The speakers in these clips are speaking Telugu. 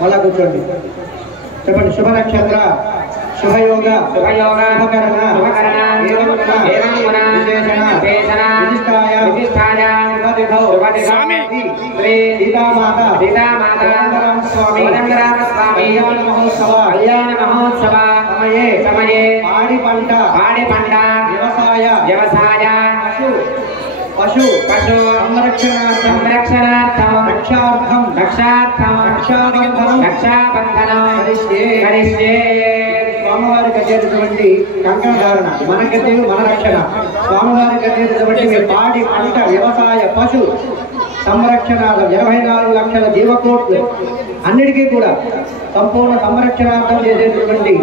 మళ్ళా కూర్చోండి చెప్పండి శుభ నక్షత్ర శుభయోగ శుభకరణ పాడి పంట వ్యవసాయ పశు సంరక్షణార్థం రక్షాబంధనం స్వామివారి కట్టేటటువంటి కంకణ ధారణ మన గద్దెలు మన రక్షణ స్వామివారి కట్టేటటువంటి పాడి పంట వ్యవసాయ పశు సంరక్షణార్థం 24 లక్షల జీవకోట్లు అన్నిటికీ కూడా సంపూర్ణ సంరక్షణార్థం చేసేటటువంటి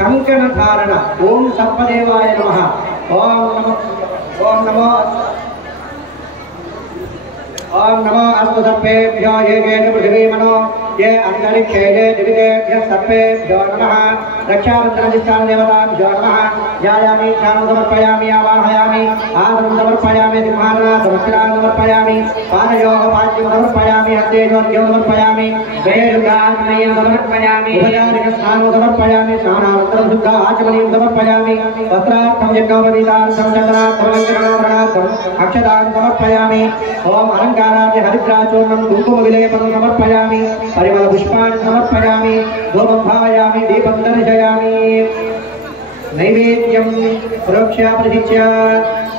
కంకణ ధారణ. ఓం సర్పదేవాయ నమః. ఓం నమో అస్తు సర్పేభ్యో ये पृथिवी मनो ये अंतरिक्षे दिवितेभ्यः सर्पेभ्यो नमः. रक्षाबन्धनाधिष्ठान देवताभ्यो नमः. ध्यायामि ध्यानं समर्पयामि आवाहयामि आसनं समर्पयामि सिंहासनं समर्पयामि पादयोगपाद्यं समर्पयामि हस्तेजोद्यं समर्पयामि वेदुदात्मयं समर्पयामि उपचारिकस्नानं समर्पयामि स्नानानन्तरं शुद्ध आचमनीं समर्पयामि वस्त्रार्थं यज्ञोपवीतार्थं चन्द्रार्थं लङ्कनाभरणार्थम् अक्षतान् समर्पयामि. ओम अलंकारादि हरिद्राचूर्णं कुङ्कुम विलेपनं समर्पयामि परिमल पुष्पाणि समर्पयामि धूपं भावयामि दीपं दर्शयामि नैवेद्यं प्रोक्ष्य प्रतिष्ठ्य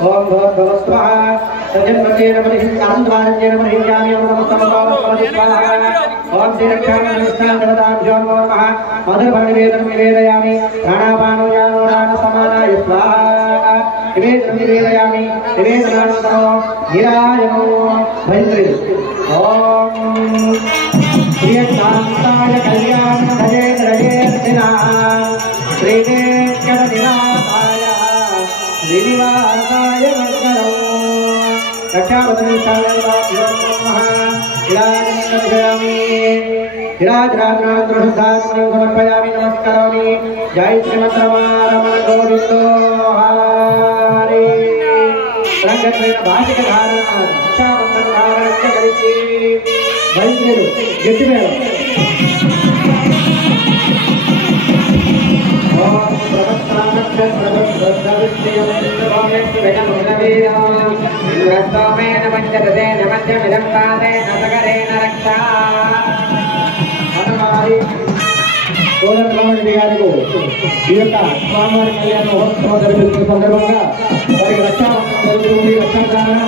ओम भवस्वः सजन्मतेन परिहितान्द्वारजेन परिहितामि ओम श्रीरक्षामनस्तां देवताभ्यो नमः. मधुरनिवेदनं निवेदयामि प्राणापानोदान समानाय स्वाहा. निवेदयामि निवेदनानन्तरं गिरायनो भैन्द्रे. ओम प्रियशान्ताय कल्याणधये रजेर्दिनः श्रीवेङ्कटनिवासाय श्रीनिवासाय मंगलम्. रक्षाबन्धनाभ्यो नमः. विराजराजनाथ्रशुद्धात्मनीं समर्पयामि नमस्करोमि. जय श्रीमद्रमारमण गोविन्दो हरे. రంగత్రైన బాధిక ధారణ రక్షాబంధన ధారణ్య కలిసి వైద్యులు గట్టి మేళం. కోదండరామరెడ్డి గారికి ఈ యొక్క స్వామివారి కళ్యాణ మహోత్సవం జరిపిస్తున్న సందర్భంగా వారికి రక్షాబంధనం జరుగుతుంది. రక్షాబంధన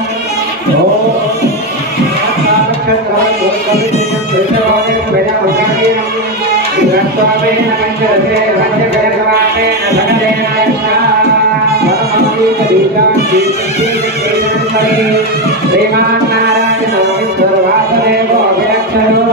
శ్రీమాన్నారాయణ వాసుదేవో అభిరక్షణో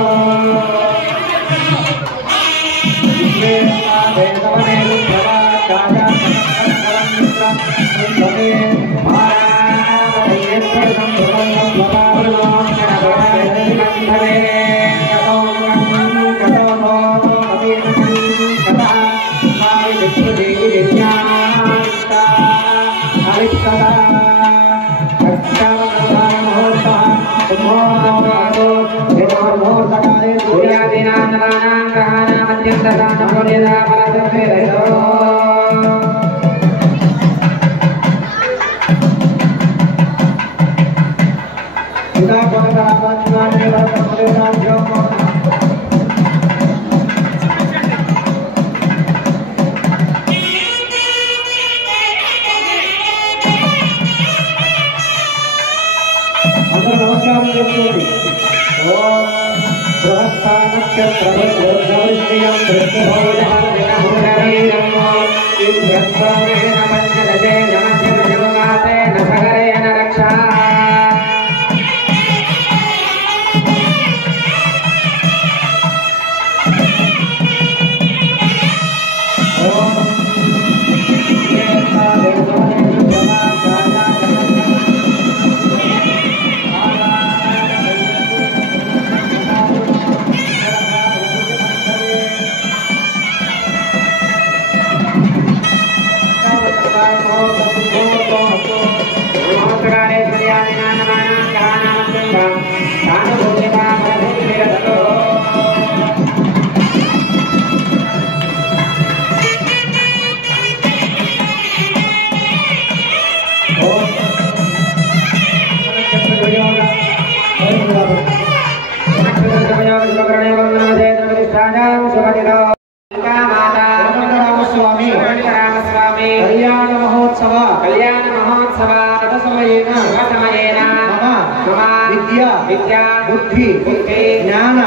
జ్ఞాన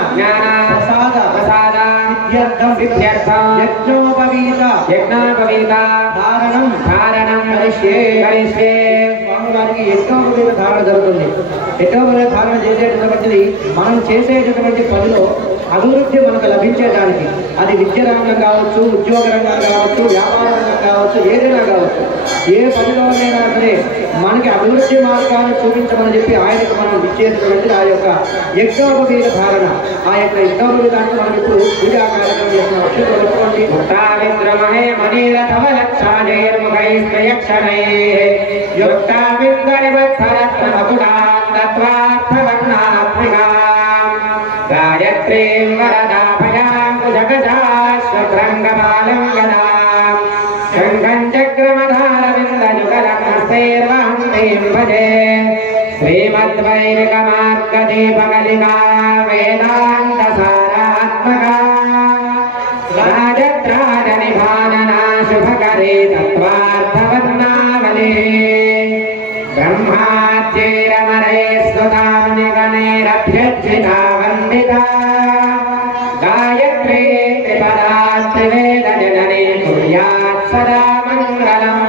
ప్రసాద సిద్ధ్యర్థం యజ్ఞోపవీత ధారణం కరిష్యే స్వామివారికి యజ్ఞోపవీత ధారణ జరుగుతుంది. యజ్ఞోపవీత ధారణ చేసేటటువంటిది మనం చేసేటటువంటి పనిలో అభివృద్ధి మనకు లభించేదానికి, అది విద్య రంగం కావచ్చు, ఉద్యోగ రంగం కావచ్చు, వ్యాపార రంగం కావచ్చు, ఏదైనా కావచ్చు, ఏ పనిలోనైనా సరే మనకి అభివృద్ధి మార్గాన్ని చూపించమని చెప్పి ఆయనకు మనం ఇచ్చేటటువంటి ఆ యొక్క యజ్ఞోపవీత ధారణ. ఆ యొక్క యజ్ఞోపవీతానికి మనం ఇప్పుడు పూజా కార్యక్రమం చేస్తున్నాం. गायत्रीं वरदाभयां जगदाश्वभृङ्गमालं गदां शङ्खं चक्रमधारविन्दयुगलं हस्तैर्वहन्तीं भजे श्रीमद्वैरिकमार्गदीपकलिका वेदान्तसारात्मका राजत्राजनिभानना शुभकरी तत्त्वार्थवर्णावली ब्रह्माद्यैरमरै स्तुतां निगणैरभ्यर्चिता वन्दिता गायत्री त्रिपदात्रिवेदजननी कुर्यात् सदा मङ्गलम्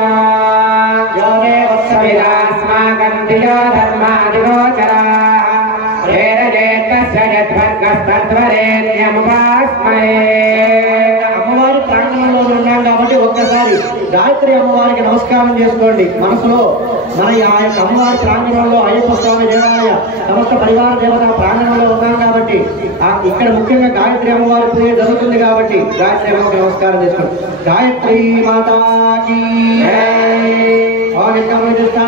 यो देवोत्सविदास्माकं धियो धर्मादिगोचराः हेरजेत्तस्य यद्भर्गस्तत्वरेण्यमुपास्महे. అమ్మవారి ప్రాంగణంలో ఉన్నాం కాబట్టి ఒక్కసారి గాయత్రి అమ్మవారికి నమస్కారం చేసుకోండి. మనసులో మన ఆ యొక్క అమ్మవారి ప్రాంగణంలో అయ్యప్ప స్వామి దేవాలయ సమస్త పరివార దేవత ప్రాంగణంలో ఉన్నాం కాబట్టి ఇక్కడ ముఖ్యంగా గాయత్రి అమ్మవారి పూజ జరుగుతుంది కాబట్టి గాయత్రి అమ్మకి నమస్కారం చేసుకోండి. గాయత్రి మాతాకి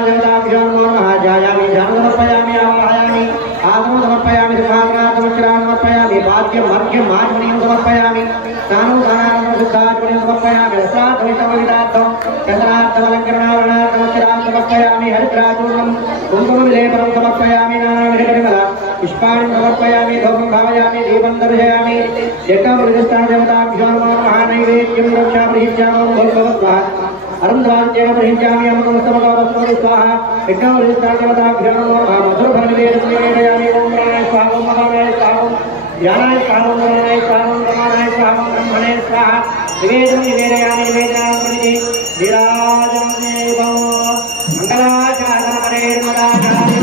దేవతాభ్యామి ధ్యానం సమర్పయామి ఆవాహయామి ఆగమం సమర్పయామి సుఖాగ్నాథమక్షరాన్ని సమర్పయామి భాగ్యం మర్గ్యం మార్గణీయం సమర్పయామి స్నానం స్నానానం శుద్ధాత్మని సమర్పయామి రసార్థమితమితార్థం చంద్రార్థమలంకరణావరణార్థమక్షరాన్ని సమర్పయామి హరిద్రాచూర్ణం కుంకుమ విలేపనం సమర్పయామి నానావిధపరిమళ పుష్పాన్ని సమర్పయామి ధూపం భావయామి దీపం దర్శయామి యజ్ఞప్రతిష్టాదేవతాభ్యాం మహానైవేద్యం రక్షాప్రహిత్యామం భగవద్వా అరుంధ్రాంత్యేన ప్రహించామి అమృతమస్తమకావస్మది స్వాహ యజ్ఞప్రతిష్టాదేవతాభ్యాం మధురఫలనివేదయామి ఓం ప్రాణాయ స్వాహ ఓం మహానాయ స్వాహ ధ్యానాయ స్వాహ ఓం గణాయ స్వాహ ఓం రమానాయ స్వాహ ఓం బ్రహ్మణే స్వాహ నివేదయామి నివేదనాంతరిని విరాజమేవం మంగళాచారణమరేర్మదాచార్య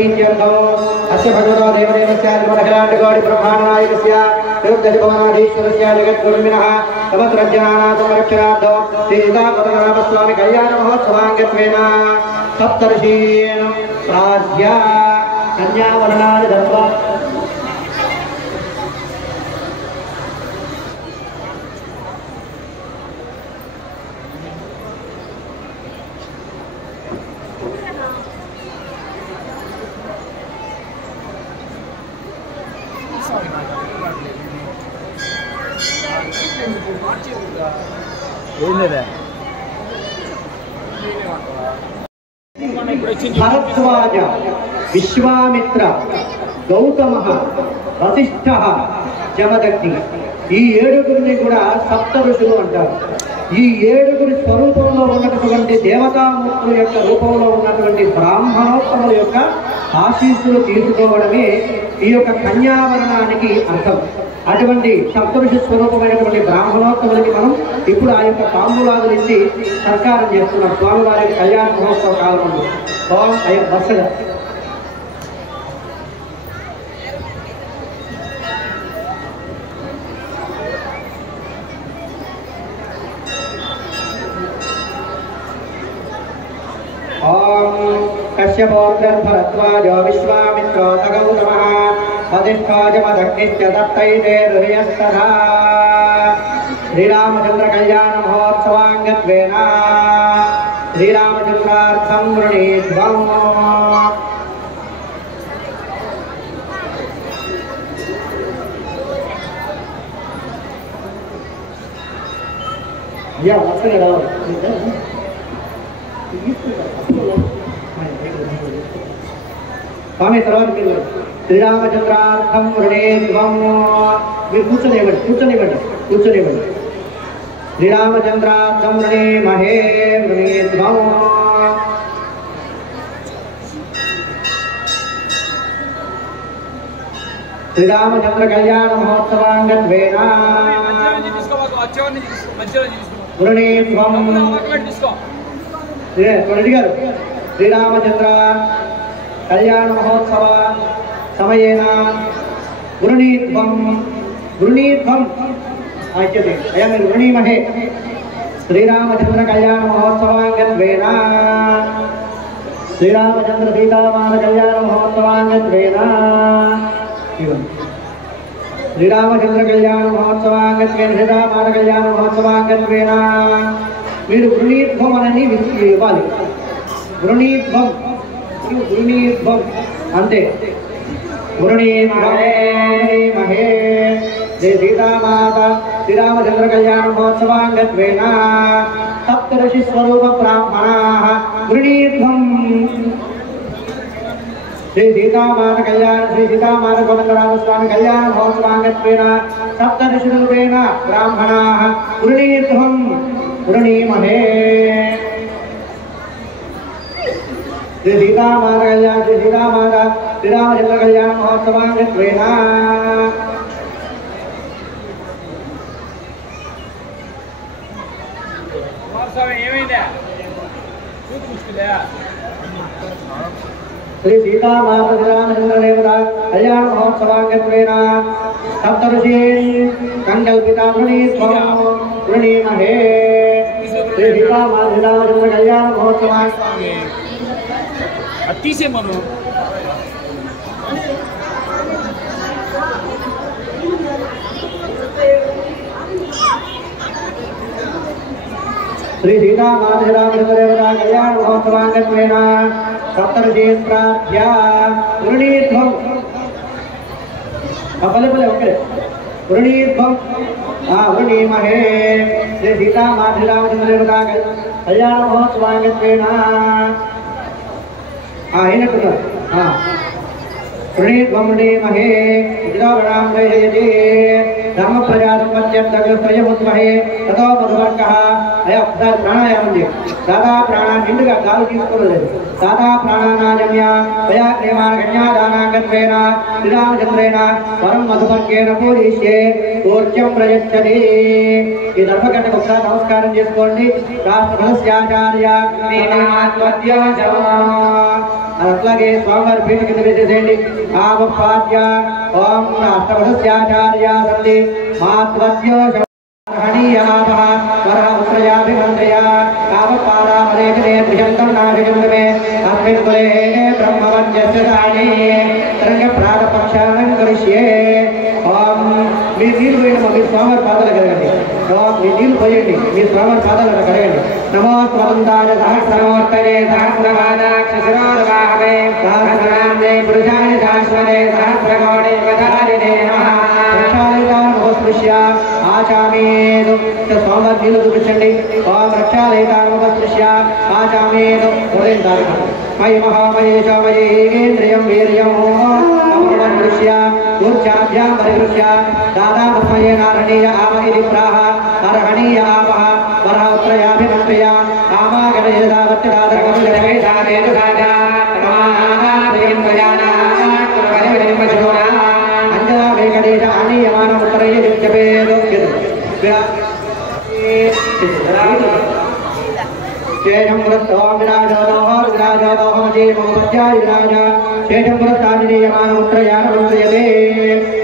प्रीत्यर्थो अस्य भगवतो देवदेवस्य मनखलाण्डकोटि ब्रह्माण्डनायकस्य देवदशभवनाधीश्वरस्य जगद्गुरुमिनः तमत्रज्जनानां संरक्षणार्थो श्रीसीतापदनामस्वामी कल्याणमहोत्सवाङ्गत्वेन सप्तर्षीन् प्राज्ञ कन्यावरणानि दत्त्वा భరద్వాజ విశ్వామిత్ర గౌతమ వశిష్ఠ జమదగ్ని ఈ ఏడుగురిని కూడా సప్త ఋషులు అంటారు. ఈ ఏడుగురి స్వరూపంలో ఉన్నటువంటి దేవతామూర్తుల యొక్క రూపంలో ఉన్నటువంటి బ్రాహ్మణోత్తముల యొక్క ఆశీస్సులు తీసుకోవడమే ఈ యొక్క కన్యావరణానికి అర్థం. అటువంటి సప్తఋషి స్వరూపమైనటువంటి బ్రాహ్మణోత్తములకి మనం ఇప్పుడు ఆ యొక్క తాంబూలాలు ఇచ్చి సత్కారం చేస్తున్నాం. స్వామివారి కళ్యాణ మహోత్సవ కాలంలో బస్సుగా कश्यपोर्भरद्वाजो विश्वामित्रो गौतमः वसिष्ठो जमदग्निश्च दत्तैते हृदयस्तथा श्रीरामचंद्र कल्याण महोत्सवाङ्गत्वेन श्रीरामचंद्रार्थं वृणीध्वम् स्वामी तरह श्रीरामचंद्रार्थम वृणेध्वम् కూర్చొనివ్వండి శ్రీరామచంద్రార్థం వృణేమహే వృణేధ్వम् శ్రీరామచంద్ర కళ్యాణ మహోత్సవాంగత్వేన వృణేధ్వम् గారు శ్రీరామచంద్ర కళ్యాణ మహోత్సవ సమయేన వృణీధ్వం ఆచ్యతే అయా మీరు వృణీమహే శ్రీరామచంద్ర కళ్యాణ మహోత్సవాంగత్వేన శ్రీరామచంద్ర సీతారామ కళ్యాణ మహోత్సవాంగత్వేన శ్రీరామచంద్ర కళ్యాణ మహోత్సవాంగత్వేన సీతారామ కళ్యాణ మహోత్సవాంగత్వేన మీరు వృణీధ్వం అని ఇవ్వాలి. వృణీధ్వం అంతే. వృణీమహే శ్రీ సీతామాత శ్రీరామచంద్ర కళ్యాణ మహోత్సవాంగత్వేన సప్తర్షి స్వరూప బ్రాహ్మణాః వృణీధ్వం శ్రీ సీతామాత కళ్యాణ శ్రీ సీతామాత కోదండరామస్వామి కళ్యాణ మహోత్సవాంగత్వేన సప్తర్షి రూపేణ బ్రాహ్మణాః వృణీధ్వం వృణీమహే श्री सीतामाता कल्याण श्री सीतामाता श्रीरामचंद्र कल्याण महोत्सवांगत्वेन श्री सीतामाता श्रीरामचंद्र देवता कल्याण महोत्सवांगत्वेन सप्तऋषीन् संकल्पिता वृणीमहे श्री सीतामाता श्रीरामचंद्र कल्याण महोत्सवांगत्वेन తీసే మనం श्री सीतामाता श्रीरामचंद्र देवता कल्याण महोत्सवांगत्वेन सप्तऋषीन् प्रार्थ्य वृणीध्वम् पले ओके वृणीध्वम् वृणीमहे श्री सीतामाता श्रीरामचंद्र देवता कल्याण महोत्सवांगत्वेन वृणीध्वम् वृणीमहे विद्रावणां दयते धर्म प्रजापत्यमुद्महे ततो मधुवर्गः अयः प्राणायामं दादा प्राणा निंडुगा गालु तीसुकोलेदु दादा प्राणानाजम्य वया क्रियमाणगण्यादानागत्वेन श्रीरामचंद्रेण वरं मधुवर्गेण पूरिष्ये ऊर्जं प्रयच्छति ఈ ధర్మగంటకు ఒకసారి నమస్కారం చేసుకోండి రాష్ట్రభస్యాచార్య అట్లాగే స్వామివారి పీఠ కింద వేసేసేయండి ఆమపాద్య ఓం రాష్ట్రభస్యాచార్య సంధి మాత్వద్యో హనీయామః వరః ఉత్రయాభిమంత్రయ కామపారామరేకనే త్రిశంతం నాశజంగమే అస్మిన్ కులే బ్రహ్మవజ్ఞస్య దానే తరంగ ప్రాతపక్షానం కరిష్యే ఓం మీ నీళ్ళు పోయండి మీ స్వామివారి పాదాలు కడగండి మీ నీళ్ళు పోయండి మీ స్వామివారి పాదాలు కడగండి నమో స్వతంత్రాయ సహస్రమూర్తయే సహస్రపాదాక్షశిరోర్వాహవే సహస్రాందే పురుషాయ శాశ్వతే సహస్రకోటి వధారిణే నమః రక్షాలయితానుపస్పృశ్య ఆచామేదు స్వామివారి నీళ్ళు చూపించండి ఓం రక్షాలయితానుపస్పృశ్య ఆచామేదు ఉదయం మయి మహామయేషమయేంద్రియం వీర్యం దృశ్య ఊర్జాభ్యాం పరిగృహ్య దాదా బ్రహ్మయే నారణీయ ఆమ ఇది ప్రాహ అర్హణీయ ఆమః వరః ఉత్రయాభిమంత్రయ అంజనా వేగదేశ ఆనీయమాన ఉత్తరయ్య జపేదో शेषं पुरस्तां विराजोमजे ममपद्याय विराज शेषं पुरस्तादिनीयमानमुत्रयानमन्त्रयते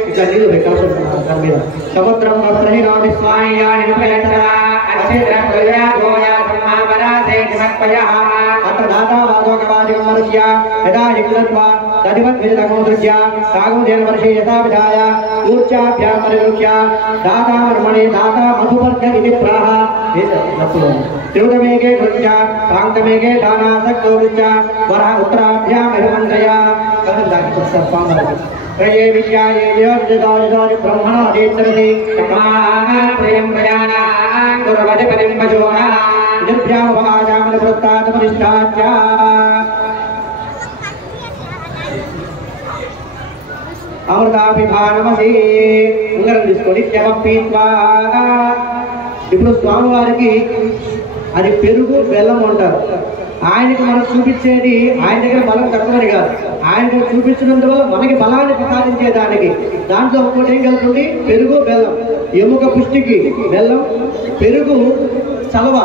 इट्ला नीलु कलशं समुद्रं वस्त्रहीनोति स्वायानि प्रयतः अच्छेद्रं प्रयागोया ब्रह्मावरासे समर्पयः अत्र दाता वादोकवादिकं मनुष्य यदा यज्ञत्वा तदिवत् विजतगोदृश्य सागोदेन वर्षे यथा विधाय ऊर्जाभ्यां परिगृह्य दाता वर्मणे दाता मधुवर्ग इति प्राह त्रिवदमेके कृत्य प्रान्तमेके दानासक्तो विच्च वरः उत्तराभ्याम् अभिमन्त्रय प्रये विद्याये योर्जदाय ब्रह्मणो अधीतरति प्रियं प्रजानां गुरुवधिपतिं पशूनां दिव्यामभाजामनवृत्तात्मनिष्ठाच्च అమృతాభిమానమసి ఉంగరం తీసుకొని చెమపీత్వా ఇప్పుడు స్వామివారికి అది పెరుగు బెల్లం అంటారు. ఆయనకి మనం చూపించేది ఆయన దగ్గర బలం తక్కువని కాదు, ఆయనకు చూపించినందువల్ల మనకి బలాన్ని ప్రసాదించేదానికి దాంట్లో ఒక్కటి ఏం కలుగుతుంది, పెరుగు బెల్లం. ఎముక పుష్టికి బెల్లం, పెరుగు చలవ,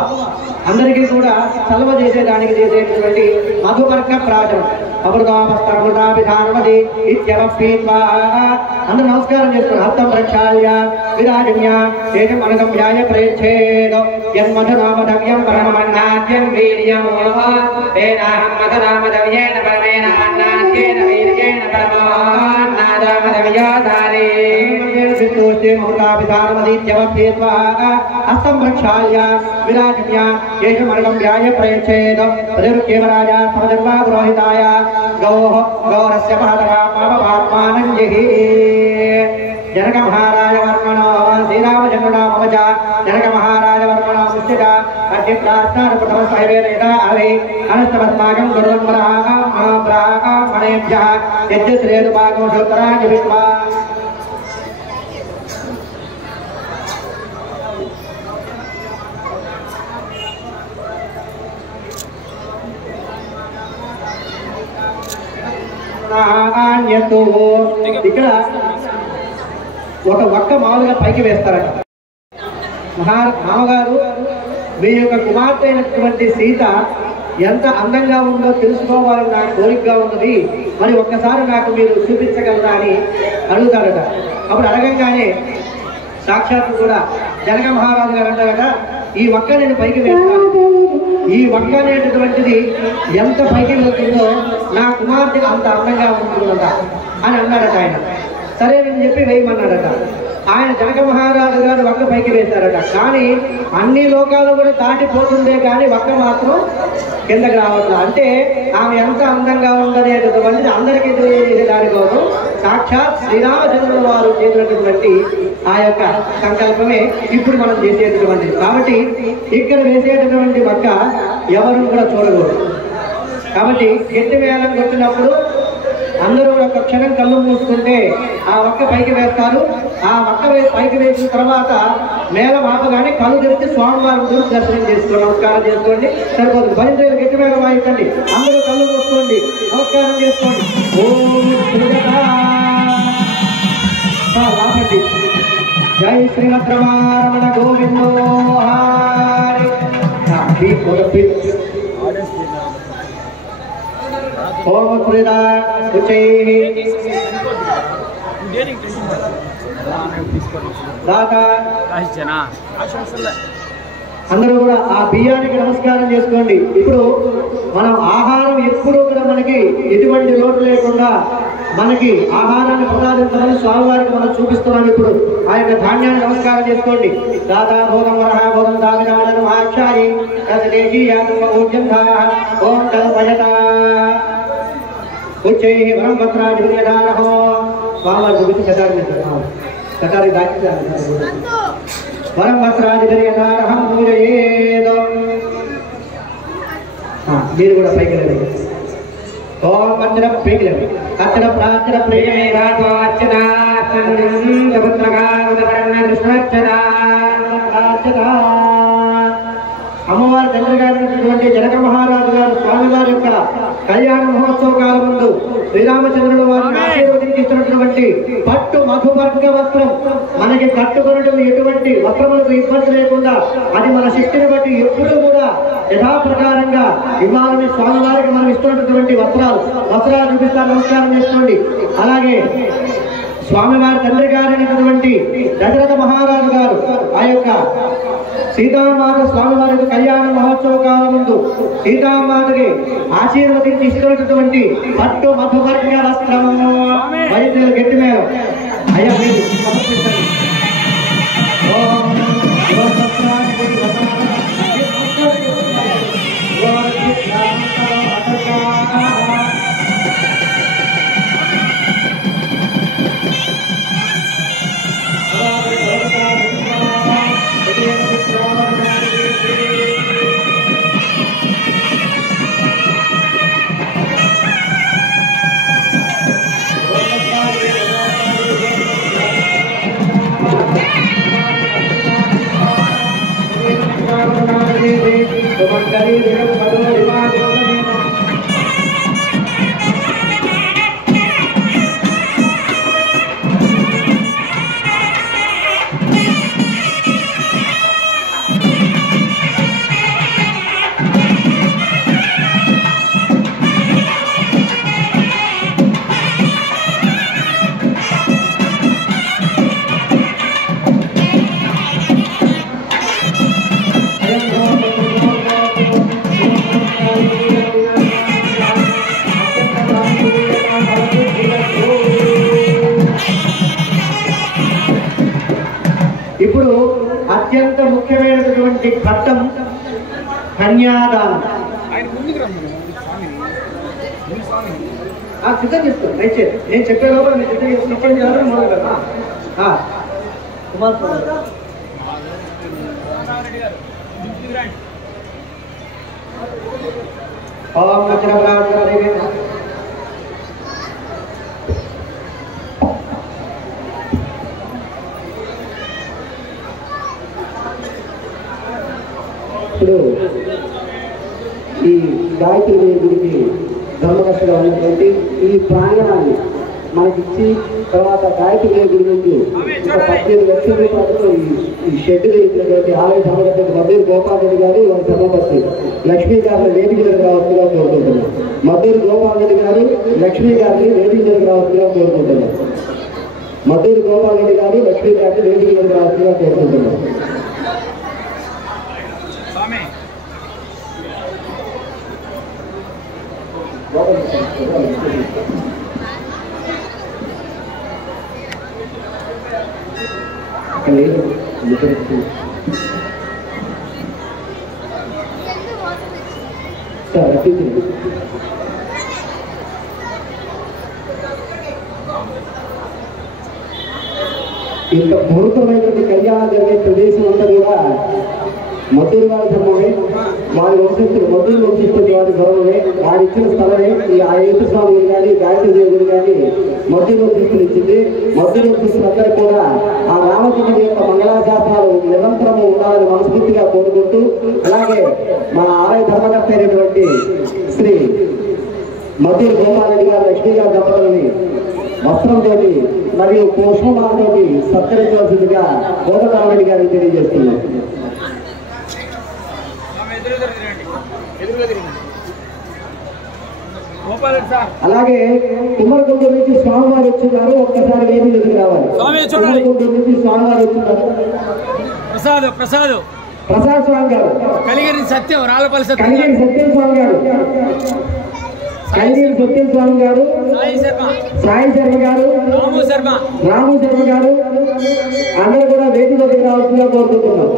అందరికీ కూడా చలవ చేసేదానికి చేసేటటువంటి మధువర్గ ప్రాజనం. అమృతామస్తమృతాభిధానమది ఇత్యవపీత్వా అందరూ నమస్కారం చేసుకోండి. హస్తం ప్రక్షాళ్య విరాజమ్య శేషం అనగమ్యాయ ప్రయచ్ఛేద యన్మధునామధవ్యం పరమమన్నాద్యం వీర్యం తేనాహం మధునామధవ్యేన పరమేణ మన్నాద్యేన వీర్యేణ పరమోన్నాదామధవ్యాదారే విస్తోష్టే మమృతాభిధానమది ఇత్యవపీత్వా హస్తం ప్రక్షాళ్య విరాజమ్య శేషం అనగమ్యాయ ప్రయచ్ఛేద ప్రతిరుక్యేవరాజ సమధర్మా పురోహితాయ गौरस्य महतरात्मानं जहि जनक महाराज वर्मणो श्रीरामचंद्रना ममच जनक महाराज वर्मणो मुष्टिक अद्य प्रार्थना प्रथमस्मैवेनेता अवे अनुष्टमस्माकं गुरुवन्मरः मणेभ्यः यज्ञश्रेणुभागो शोत्तराणि विद्वा ఇక్కడ ఒక ఒక్క మామూలుగా పైకి వేస్తారట. మామగారు మీ యొక్క కుమార్తె అయినటువంటి సీత ఎంత అందంగా ఉందో తెలుసుకోవాలని నాకు కోరికగా ఉన్నది, మరి ఒక్కసారి నాకు మీరు చూపించగలరా అని అడుగుతారట. అప్పుడు అడగంగానే సాక్షాత్తు కూడా జనక మహారాజు గారు అంటారట, ఈ ఒక్క నేను పైకి వేస్తాను, ఈ ఒక్క అనేటటువంటిది ఎంత పైకి వెళ్తుందో నా కుమార్తె అంత అందంగా ఉంటుందట అని అన్నాడట ఆయన. సరే నేను చెప్పి వేయమన్నాడట. ఆయన జనక మహారాజు గారు ఒక్క పైకి వేశారట. కానీ అన్ని లోకాలు కూడా దాటిపోతుందే కానీ ఒక్క మాత్రం కిందకి రావట్లేదు. అంటే ఆమె ఎంత అందంగా ఉందనేటటువంటిది అందరికీ తెలియజేసే దానికోసం సాక్షాత్ శ్రీరామచంద్రుల వారు చేసినటువంటి ఆ యొక్క సంకల్పమే ఇప్పుడు మనం చేసేటటువంటిది. కాబట్టి ఇక్కడ వేసేటటువంటి ఒక్క ఎవరు కూడా చూడకూడదు. కాబట్టి గట్టి వేలం కొట్టినప్పుడు అందరూ ఒక క్షణం కళ్ళు మూసుకుంటే ఆ ఒక్క పైకి వేస్తారు. ఆ ఒక్క పైకి వేసిన తర్వాత మేళం ఆపగానే కళ్ళు తెరిచి స్వామివారి గురించి దర్శనం చేసుకోండి, నమస్కారం చేసుకోండి. సరిపోతుంది. భజన గట్టి మేళ వాయించండి. అందరూ కళ్ళు మూసుకోండి, నమస్కారం చేసుకోండి. ఓం శ్రీ జై శ్రీమద్రమారమణ గోవిందో హరి. ఓం శ్రీదా ఉచై అందరూ కూడా ఆ బియ్యానికి నమస్కారం చేసుకోండి. ఇప్పుడు మనం ఆహారం ఎప్పుడూ కూడా మనకి ఎటువంటి లోటు లేకుండా మనకి ఆహారాన్ని ప్రసాదించాలని స్వామివారికి మనం చూపిస్తున్నాం. ఇప్పుడు ఆ యొక్క ధాన్యాన్ని నమస్కారం చేసుకోండి. దాదా భోగం వరహ భోగం దావిరాజన మహాక్షాయి ఓం కల్పయత ఉచ్చై వరం పత్రాధిపత్యారహో స్వామివారి గురించి కటారి దాచి వరం పత్రాధిపత్యారహం పూజయేదో. మీరు కూడా పైకి వెళ్ళండి. ఓం పంచర ప్రియమి అచ్చన ప్రాచర ప్రియమే రాజో అచ్చనా అమ్మవారి తండ్రి గారైనటువంటి జనక మహారాజు గారు స్వామివారి యొక్క కళ్యాణ మహోత్సవ కాలం ముందు శ్రీరామచంద్రుడు వారిని ఆశీర్వదించినటువంటి పట్టు మధువర్గ వస్త్రం మనకి కట్టుకొనడం ఎటువంటి వస్త్రములకు ఇబ్బంది లేకుండా అది మన శక్తిని బట్టి ఎప్పుడూ కూడా యథాప్రకారంగా ఇవ్వాలని స్వామివారికి మనం ఇస్తున్నటువంటి వస్త్రాలు చూపిస్తారు. నమస్కారం చేసుకోండి. అలాగే స్వామివారి తండ్రి గారైనటువంటి దశరథ మహారాజు గారు ఆ యొక్క సీతామాత స్వామివారికి కళ్యాణ మహోత్సవ కాలం ముందు సీతామాతకి ఆశీర్వదించి ఇస్తున్నటువంటి పట్టు మధువర్గ వస్త్రము వైద్యులు గట్టి మేళం అయ్యా మీరు సమర్పించండి. ఇప్పుడు అత్యంత ముఖ్యమైనటువంటి ఘట్టం కన్యాదానం. సిద్ధం చేసుకోండి. దయచేసి నేను చెప్పే లోపల నేను సిద్ధం చేసుకున్నప్పుడు మొదలు కదా. ఓం ఇప్పుడు ఈ గాయత్రి గురించి ధర్మకర్తగా ఉన్నటువంటి ఈ ప్రాంగణాన్ని మనకిచ్చి తర్వాత గాయత్రి గుడి నుంచి ఒక 18 లక్షల రూపాయలు ఈ షెడ్ ఇచ్చినటువంటి ఆలయ ధర్మకర్తకు మద్దూరు గోపాల్ రెడ్డి గారు వారి ధర్మకర్త లక్ష్మీ గారిని వేదిక దగ్గర రావచ్చుగా కోరుకుంటున్నాం. మద్దూరు గోపాల్ రెడ్డి గారు లక్ష్మీ గారిని వేదిక దగ్గర రావచ్చుగా కోరుకుంటున్నాం. మద్దూరు గోపాల్ రెడ్డి గారు లక్ష్మీ గారిని వేదిక దగ్గర రావచ్చుగా కోరుకుంటున్నాం. ఇంత ముహూర్తమైనటువంటి కళ్యాణం జరిగే ప్రదేశం అంతా కూడా మద్దూరు వారి ధర్మమే. వారి వంశస్థులు మొదలు వంశస్థులు వారి గౌరవమే వారి ఇచ్చిన స్థలమే ఈ అయ్యప్ప స్వామి కానీ గాయత్రి దేవుడు కానీ మధ్య వంశస్థులు ఇచ్చింది. మధ్య వంశస్థులందరూ కూడా ఆ రామచంద్రుడి యొక్క మంగళాశాసనాలు నిరంతరము ఉండాలని మనస్ఫూర్తిగా కోరుకుంటూ, అలాగే మన ఆలయ ధర్మకర్త అయినటువంటి శ్రీ మధ్య గోపాలరెడ్డి గారు లక్ష్మీ గారి దంపతులని వస్త్రంతో మరియు పుష్పమాలతో సత్కరించవలసిందిగా కోటరామరెడ్డి గారిని తెలియజేస్తున్నారు. అలాగే కుమ్మరగుంటూరు నుంచి స్వామివారు వచ్చినారు. ఒక్కసారి వేదిక ఎదురు రావాలి. కుమ్మరగుంటూరు నుంచి స్వామివారు వచ్చినారు. ప్రసాద్ స్వామి గారు, కలిగిరి సత్యం రాళ్ళపల్లి సత్యం, కలిగిరి సత్యం స్వామి గారు, కలిగిరి సత్యం స్వామి గారు, సాయి శర్మ గారు, రాము శర్మ గారు అందరూ కూడా వేదిక దగ్గర రావాల్సిందిగా కోరుకుంటున్నాం.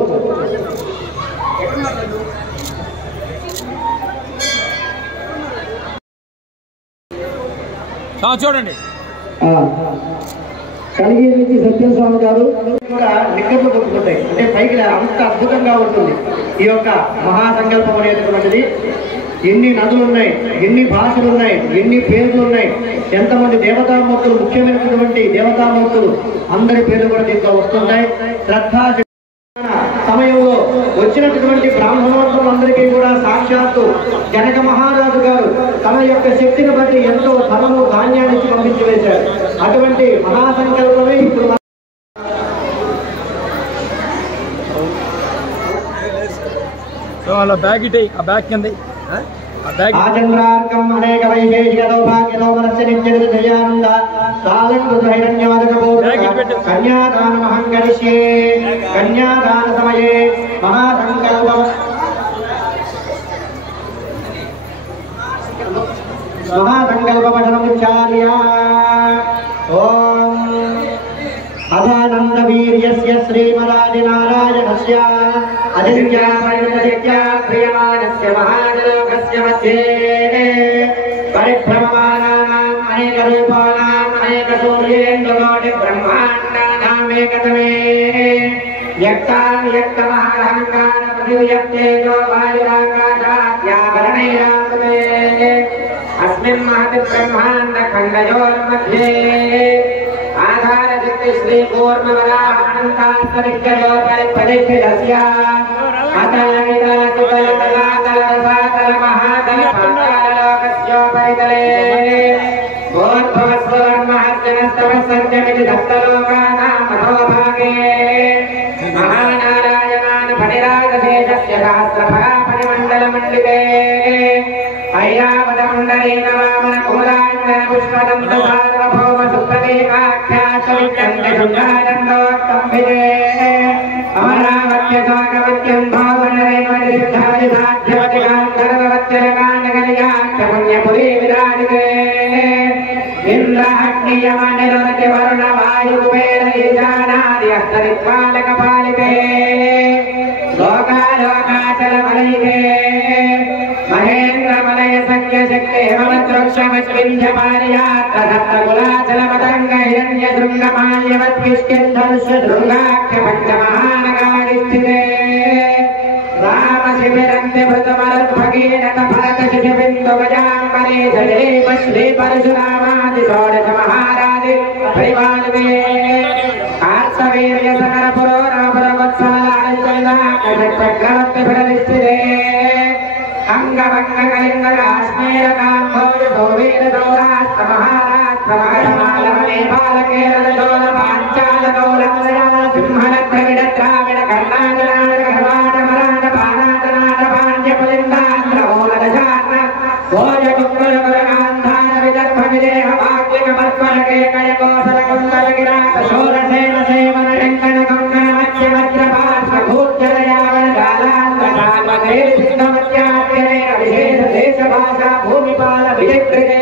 చూడండి. కలిగిరి నుంచి సత్యం స్వామి గారు కూడా నిక్కర్లు కొట్టుకుంటాయి. అంటే పైకి అంత అద్భుతంగా ఉంటుంది ఈ యొక్క మహాసంకల్పం అనేటటువంటిది. ఎన్ని నదులు ఉన్నాయి, ఎన్ని భాషలు ఉన్నాయి, ఎన్ని పేర్లు ఉన్నాయి, ఎంతమంది దేవతామూర్తులు, ముఖ్యమైనటువంటి దేవతామూర్తులు అందరి పేర్లు కూడా దీంట్లో వస్తుంటాయి. శ్రద్ధా సమయంలో వచ్చినటువంటి బ్రాహ్మణోత్తములందరికీ కూడా సాక్షాత్తు జనక మహారాజు గారు తన యొక్క శక్తిని బట్టి ఎంతో ధనము ధాన్యాన్ని పంపించి వేశారు. అటువంటి మహాసంకల్పమే ఇప్పుడు బ్యాగ్ ఇటే ఆ బ్యాగ్ కింద ఆచంద్రార్కం అనేక వైశేషికతో భాగ్యతో మనస్సు నిత్యది దయానంద సాలంగు ధైర్యవాదకపూర్వక కన్యాదానమహం కరిష్యే. కన్యాదాన సమయే మహాసంకల్ప పఠనముచ్చార్య. ఓం అదానంద వీర్యస్య శ్రీమరాజనారాయణస్య అజింక్యాపరిణతయజ్ఞా ప్రియమానస్య మహాజలోకస్య మధ్యే పరిభ్రమమానానాం అనేక రూపానాం అనేక సూర్యేంద్రకోటి బ్రహ్మాండానామేకతమే వ్యక్తావ్యక్తమహంకార పృథివ్యక్తేజో వాయురాకాశాద్యాభరణైరామతే అస్మిన్ మహతి బ్రహ్మాండ ఖండయోర్मध्ये ఆధారశక్తి శ్రీ కూర్మవరాహనంతాస్తరిక్షజో పరిపరిస్థితస్య అతలవితలసుతలతలాతలరసాతల మహాతల పాతాళలోకస్యోపరితలే భోర్భవస్వర్మహర్జనస్తవసర్జమితి దత్తలోకానాం అధోభాగే మహానారాయణాన్ ఫణిరాజశేషస్య సహస్రఫలాఫణిమండలమండితే ఐరావతమండలేన వామన కుమలాంజన పుష్పదంతసార్వభౌమ సుప్రతీకాఖ్యాతవిత్తంతశుద్ధాదండోత్తంభిదే అమరావత్య సాగవత్యం భావనరేమణిసిద్ధాది సాధ్యవతి గాంధర్వవత్యరకానగర్యాఖ్య పుణ్యపురీ విరాజితే ఇంద్రాగ్నియమనిరురతి వరుణ వాయు కుబేర ఈశానాది అష్టదిక్పాలకపాలితే లోకాలోకాచల వలయితే మహేంద్రమలయ సంఖ్య శక్తి హేమవృక్షమస్వింధ్య పారియాత్ర సప్తకులాచల మతంగ హిరణ్య శృంగమాల్యవద్విష్కింధనుష్య శృంగాఖ్య పంచమహానగాధిష్ఠితే రామ శిబిరంతి భృతమరుద్భగీరథ భరత శిశుబిందు గజాంబరే జలేమ శ్రీ పరశురామాది షోడశ మహారాజి పరిపాలనే కార్తవీర్య సకర పురోరపుర వత్సలాడిచక్రవర్తి అంగవంగలింగ కాశ్మీర కాంభోజ సౌవీర సౌరాష్ట్ర మహారాష్ట్ర మహర్మాలవనే బాలకేరళ చోళ పాంచాల గౌరవయ సింహన ద్రవిడ ద్రావిడ కర్ణాటనాడ కర్వాడ మరాఠ పానాటనాడ పాండ్య పులిందాంధ్ర ఓలజాన భోజ కుక్కల గురగాంధార విదర్భ విదేహ భాగ్యక మత్వల కేకయ కోసల కుందల గిరాట శోరసేన సేవన టంకణ గంగ మత్స్య వజ్ర పార్శ్వ భూజల యావన గాలాంధ్ర కామదే భాషా భూమిపాల విజయకృతే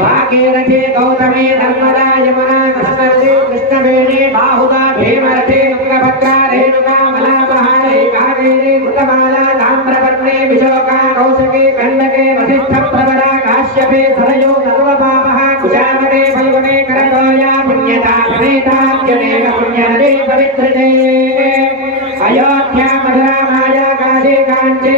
భాగీరథి గౌతమి నర్మదా యమునా కృష్ణవతి కృష్ణవేణి బాహుగా భీమరథి తుంగభద్రా రేణుకా మలాపహారి కావేరి కృతమాలా తామ్రపర్ణే విశోకా కౌశకి కండకే వసిష్ఠ ప్రవరా కాశ్యపే సరయో సర్వపాపః కుశామతే ఫల్గునే కరతోయా పుణ్యతా ప్రణేతాద్యనేక పుణ్యనదే పవిత్రతే అయోధ్యా మధురా మాయా కాశీ కాంచీ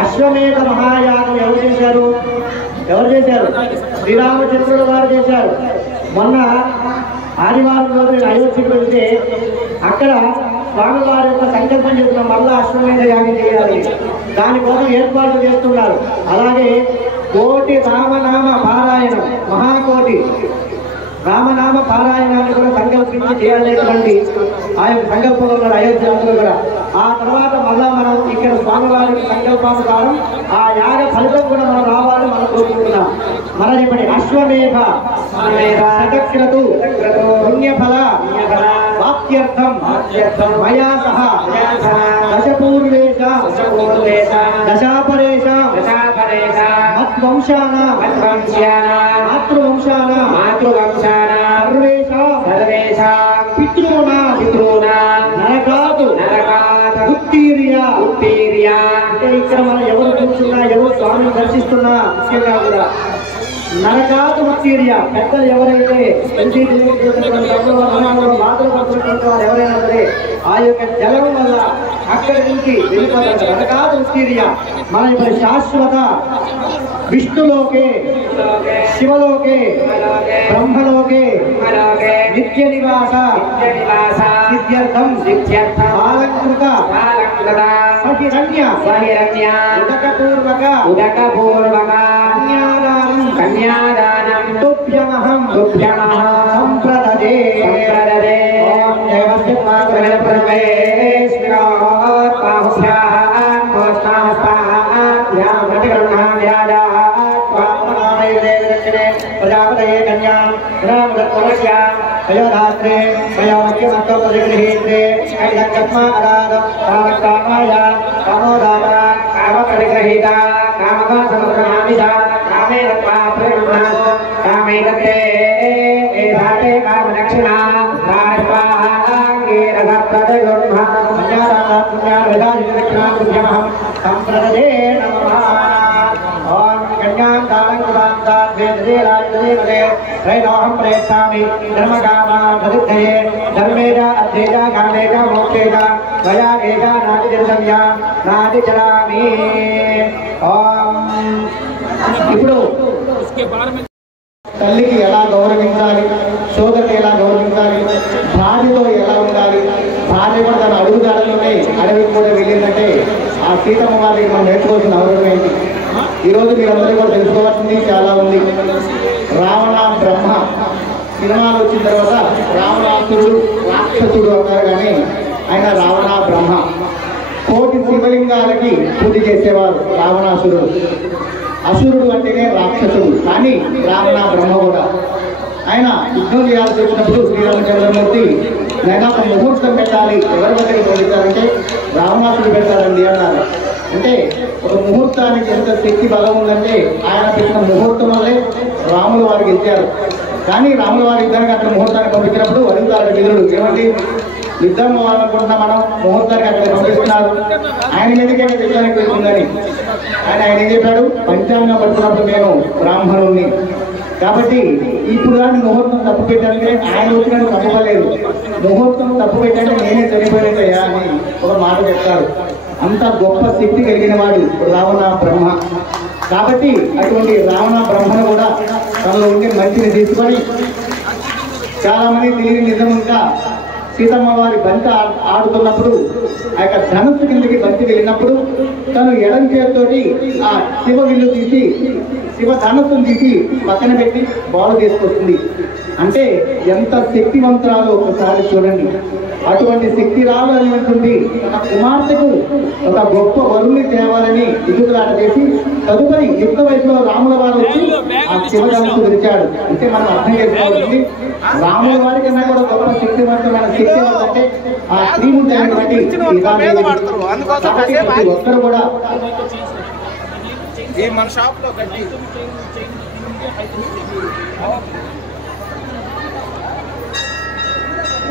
అశ్వమేధ మహాయాగం ఎవరు చేశారు? శ్రీరామచంద్రుడు వారు చేశారు. మొన్న ఆదివారం రోజు నేను అయోధ్యకు వెళ్తే అక్కడ స్వామివారి యొక్క సంకల్పం చేస్తున్న మళ్ళా అశ్వమేధ యాగం చేయాలి, దానికోసం ఏర్పాట్లు చేస్తున్నారు. అలాగే కోటి రామనామ పారాయణం, మహాకోటి రామనామ పారాయణాన్ని కూడా సంకల్పించి చేయాలనేటువంటి ఆ యొక్క సంకల్పంలో ఉన్నారు అయోధ్య అందరూ కూడా. ఆ తర్వాత మళ్ళా మనం ఇక్కడ స్వామివారికి సంకల్పానుసారం ఆ యాగ ఫలితం కూడా మనం రావాలని మనం కోరుకుంటున్నాం. మనం చెప్పండి, అశ్వమేధ శతక్రతు పుణ్యఫల వాక్యర్థం మయా సహ దశపూర్వేశ దశాపరేశ మద్వంశాన మాతృవంశ మాతృవంశాన సర్వేషాం పితృణాం నరకాత్ ఉత్తీర్య అంటే ఇక్కడ మనం ఎవరు కూర్చున్నా ఎవరు స్వామిని దర్శిస్తున్నా ముఖ్యంగా కూడా నరకాత్ ఉత్తీర్య పెద్దలు ఎవరైతే బాధలు పడుతున్నటువంటి వారు ఎవరైనా సరే ఆ యొక్క జలం వల్ల అక్కడి నుంచి వెళ్ళిపోతారు. నరకాత్ ఉత్తీర్య మన ఇప్పుడు శాశ్వత విష్ణులోకే శివలోకే బ్రహ్మలోకే నిత్య నివాస సిద్ధ్యర్థం బాలకృత సహిరణ్య ఉదకపూర్వక కన్యాదానం తుభ్యమహం సంప్రదదే ఓం దేవస్య పాదవేన పరమేశ్వరాత్ బాహుభ్యాం కోష్ఠాహస్తాభ్యాం ప్రతిగృహ్ణాం వ్యాజాత్ వామనామయే దక్షిణే ప్రజాపతయే కన్యాం గ్రామదత్వస్యాం అయోధాత్రే అయోమఖ్యమత్వ పరిగృహీత్రే కైదకస్మా అదాద కామకామాయ కామోదాన కామ పరిగృహీత కామకా సమగ్రమామిష కామే తత్వా ప్రేమః కామే దత్తే ఏధాతే కామదక్షిణా రాష్వాంగే రసప్రదయోర్మః అజ్ఞానాః పుణ్యావేదాదిదక్షిణాం పుణ్యమహం సంప్రదదే నమః. ఓం కన్యాం దానం కుదాంతాత్ వేదదే రాజదేవదే రైదోహం ప్రయచ్ఛామి ధర్మకామాభివృద్ధయే ధర్మేజ అర్థేజ కామేజ మోక్షేజ వయాగేజ నాదిజర్గమ్యా నాదిచరామి. ఓం ఇప్పుడు తల్లికి ఎలా గౌరవించాలి, సోదరుని ఎలా గౌరవించాలి, భార్యతో ఎలా ఉండాలి, భార్య కూడా తన అడుగుదాడలోనే అడవికి కూడా వెళ్ళిందంటే ఆ సీతమ్మ వారికి మనం నేర్చుకోవాల్సిన అవసరం ఏంటి? ఈరోజు మీరందరూ కూడా తెలుసుకోవాల్సింది చాలా ఉంది. రావణ బ్రహ్మ సినిమాలు వచ్చిన తర్వాత రావణాసురుడు రాక్షసుడు అంటారు, కానీ ఆయన రావణ బ్రహ్మ. కోటి శివలింగాలకి పూజ చేసేవారు రావణాసురుడు. అసురుడు అంటేనే రాక్షసుడు, కానీ రావణ బ్రహ్మ కూడా. ఆయన యుద్ధం చేయాల్సి వచ్చినప్పుడు శ్రీరామచంద్రమూర్తి నేను ఒక ముహూర్తం పెట్టాలి, ఎవరి దగ్గరికి పంపించాలంటే రావణాసుడు పెడతారండి అన్నారు. అంటే ఒక ముహూర్తానికి ఎంత శక్తి బలం ఉందంటే ఆయన పెట్టిన ముహూర్తం వల్లే రాములు వారికి ఇచ్చారు. కానీ రాముల వారి యుద్ధానికి అక్కడ ముహూర్తాన్ని పంపించినప్పుడు అడుగుతారు మిత్రుడు, ఏమండి యుద్ధం అనుకుంటున్నా మనం ముహూర్తానికి అక్కడ పంపిస్తున్నారు, ఆయన మీదకైనా యుద్ధానికి వెళ్తుందని. ఆయన ఏం చెప్పాడు, పంచాంగం పడుతున్నప్పుడు నేను బ్రాహ్మణుణ్ణి కాబట్టి ఇప్పుడు కానీ ముహూర్తం తప్పు పెట్టాలంటే ఆయన వచ్చినట్టు తప్పుకోలేదు, ముహూర్తం తప్పు పెట్టాలంటే నేనే చనిపోయినట్టయ్యా అని ఒక మాట చెప్తారు. అంత గొప్ప శక్తి కలిగిన వాడు రావణ బ్రహ్మ. కాబట్టి అటువంటి రావణ బ్రహ్మను కూడా తనలో ఉండే మంచిని తీసుకొని చాలా మంది తెలియని నిజం ఇంకా సీతమ్మ వారి బంతి ఆడుతున్నప్పుడు ఆ యొక్క ధనుస్సు కిందకి బంతి వెళ్ళినప్పుడు తను ఎడం చేతితోటి ఆ శివ విల్లు తీసి శివ ధనుస్సును తీసి పక్కన పెట్టి బాలు తీసుకొస్తుంది. అంటే ఎంత శక్తివంతురాలు ఒకసారి చూడండి. అటువంటి శక్తి రావాలనేటువంటి ఆ కుమార్తెకు ఒక గొప్ప వరుణ్ణి తేవాలని ఎదుగులాట చేసి తదుపరి యుక్త వయసులో రాముల వారు వచ్చి ఆ శివధనుస్సు విరిచాడు. అంటే మనం అర్థం చేసుకోవాల్సింది రాముల వారి కన్నా కూడా గొప్ప శక్తివంతమైన శక్తి అంటే ఆ శ్రీమూర్తి అనేటువంటి ఒక్కరు కూడా మన షాప్ లో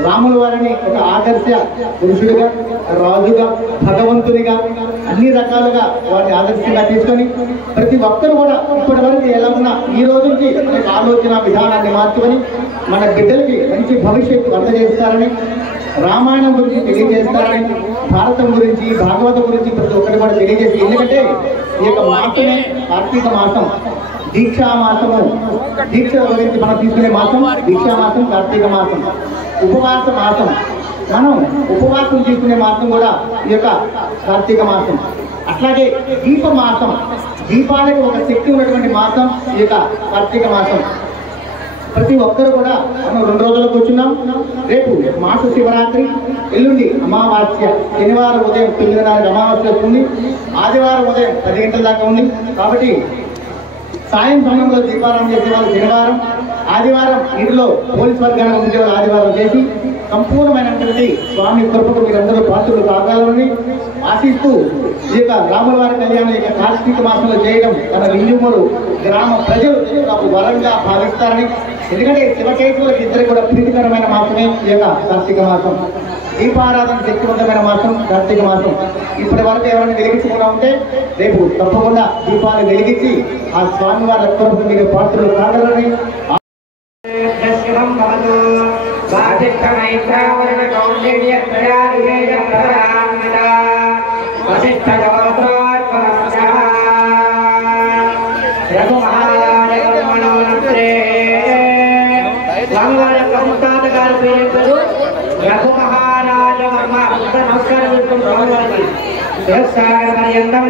రాముల వారిని ఒక ఆదర్శ పురుషుడిగా, రాజుగా, భగవంతునిగా అన్ని రకాలుగా వారిని ఆదర్శంగా తీసుకొని ప్రతి ఒక్కరు కూడా ఇప్పటి వరకు ఎలా ఉన్నా ఈ రోజు నుంచి మనకి ఆలోచన విధానాన్ని మార్చుకొని మన బిడ్డలకి మంచి భవిష్యత్తు అందజేస్తారని, రామాయణం గురించి తెలియజేస్తారని, భారతం గురించి, భాగవతం గురించి ప్రతి ఒక్కరు కూడా తెలియజేసి, ఎందుకంటే ఈ యొక్క మాసమే కార్తీక మాసం, దీక్షా మాసము. దీక్ష గురించి మనం తీసుకునే మాసం దీక్షా మాసం, కార్తీక మాసం, ఉపవాస మాసం. మనం ఉపవాసం తీసుకునే మాసం కూడా ఈ యొక్క కార్తీక మాసం. అట్లాగే దీప మాసం, దీపానికి ఒక శక్తి ఉన్నటువంటి మాసం ఈ యొక్క కార్తీక మాసం. ప్రతి ఒక్కరు కూడా మనం 2 రోజులు కూర్చున్నాం. రేపు మాస శివరాత్రి, ఎల్లుండి అమావాస్య, శనివారం ఉదయం 9:30 అమావాస్య వస్తుంది, ఆదివారం ఉదయం 10 గంటల దాకా ఉంది. కాబట్టి సాయం సమయంలో దీపారాయణ చేసేవాళ్ళు శనివారం, ఆదివారం ఇంట్లో పోలీస్ వర్గాన్ని పంపించేవాళ్ళు ఆదివారం చేసి సంపూర్ణమైనటువంటి స్వామి కృపకు మీరందరూ పాత్రలు కాగాలని ఆశిస్తూ ఈ యొక్క రాముల వారి కళ్యాణం యొక్క కార్తీక మాసంలో చేయడం మన వింజమూరు గ్రామ ప్రజలు నాకు వరంగా భావిస్తారని. ఎందుకంటే శివకేశవులకు ఇద్దరు కూడా ప్రీతికరమైన మాసమే ఈ యొక్క కార్తీక మాసం. దీపారాధన శక్తివంతమైన మాసం కార్తీక మాసం. ఇప్పటి వరకు ఎవరైనా వెలిగించకుండా ఉంటే రేపు తప్పకుండా దీపాలు వెలిగించి ఆ స్వామి వారి కృపకు మీరు పాత్రలు కాగాలని. నమస్కారం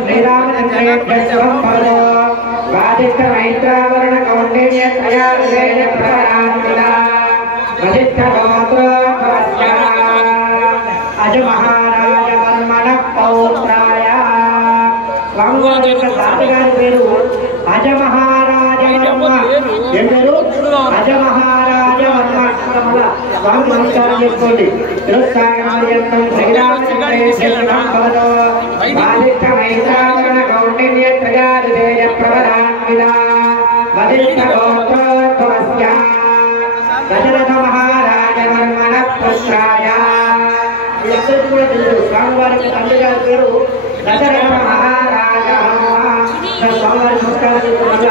శ్రీరామచంద్రేభ్యో వాదిష్ట మైత్రావరణ కౌండిన్య త్రయారుషేయ ప్రవరాన్విత వశిష్ఠ గోత్రోద్భవస్య అజ మహారాజ వర్మణ పౌత్రాయ. స్వామివారి యొక్క తాతగారి పేరు అజ మహారాజ వర్మ. ఏం పేరు? అజ మహారాజ వర్మ. స్వామి నమస్కారం చేసుకోండి. తిరుసాగరం శ్రీరామచంద్రేభ్యో వాదిష్ట మైత్రావరణ కౌండిన్య త్రయారుషేయ ప్రవరాన్విత వశిష్ఠ గోత్రోద్భవస్య దశరథ మహారాజ వర్మణ పుత్రాయ. ఎక్కడికి కూడా తెలుసు స్వామివారికి తండ్రి గారి పేరు దశరథ మహారాజ. స్వామివారి నమస్కారం చేసుకోవల్ల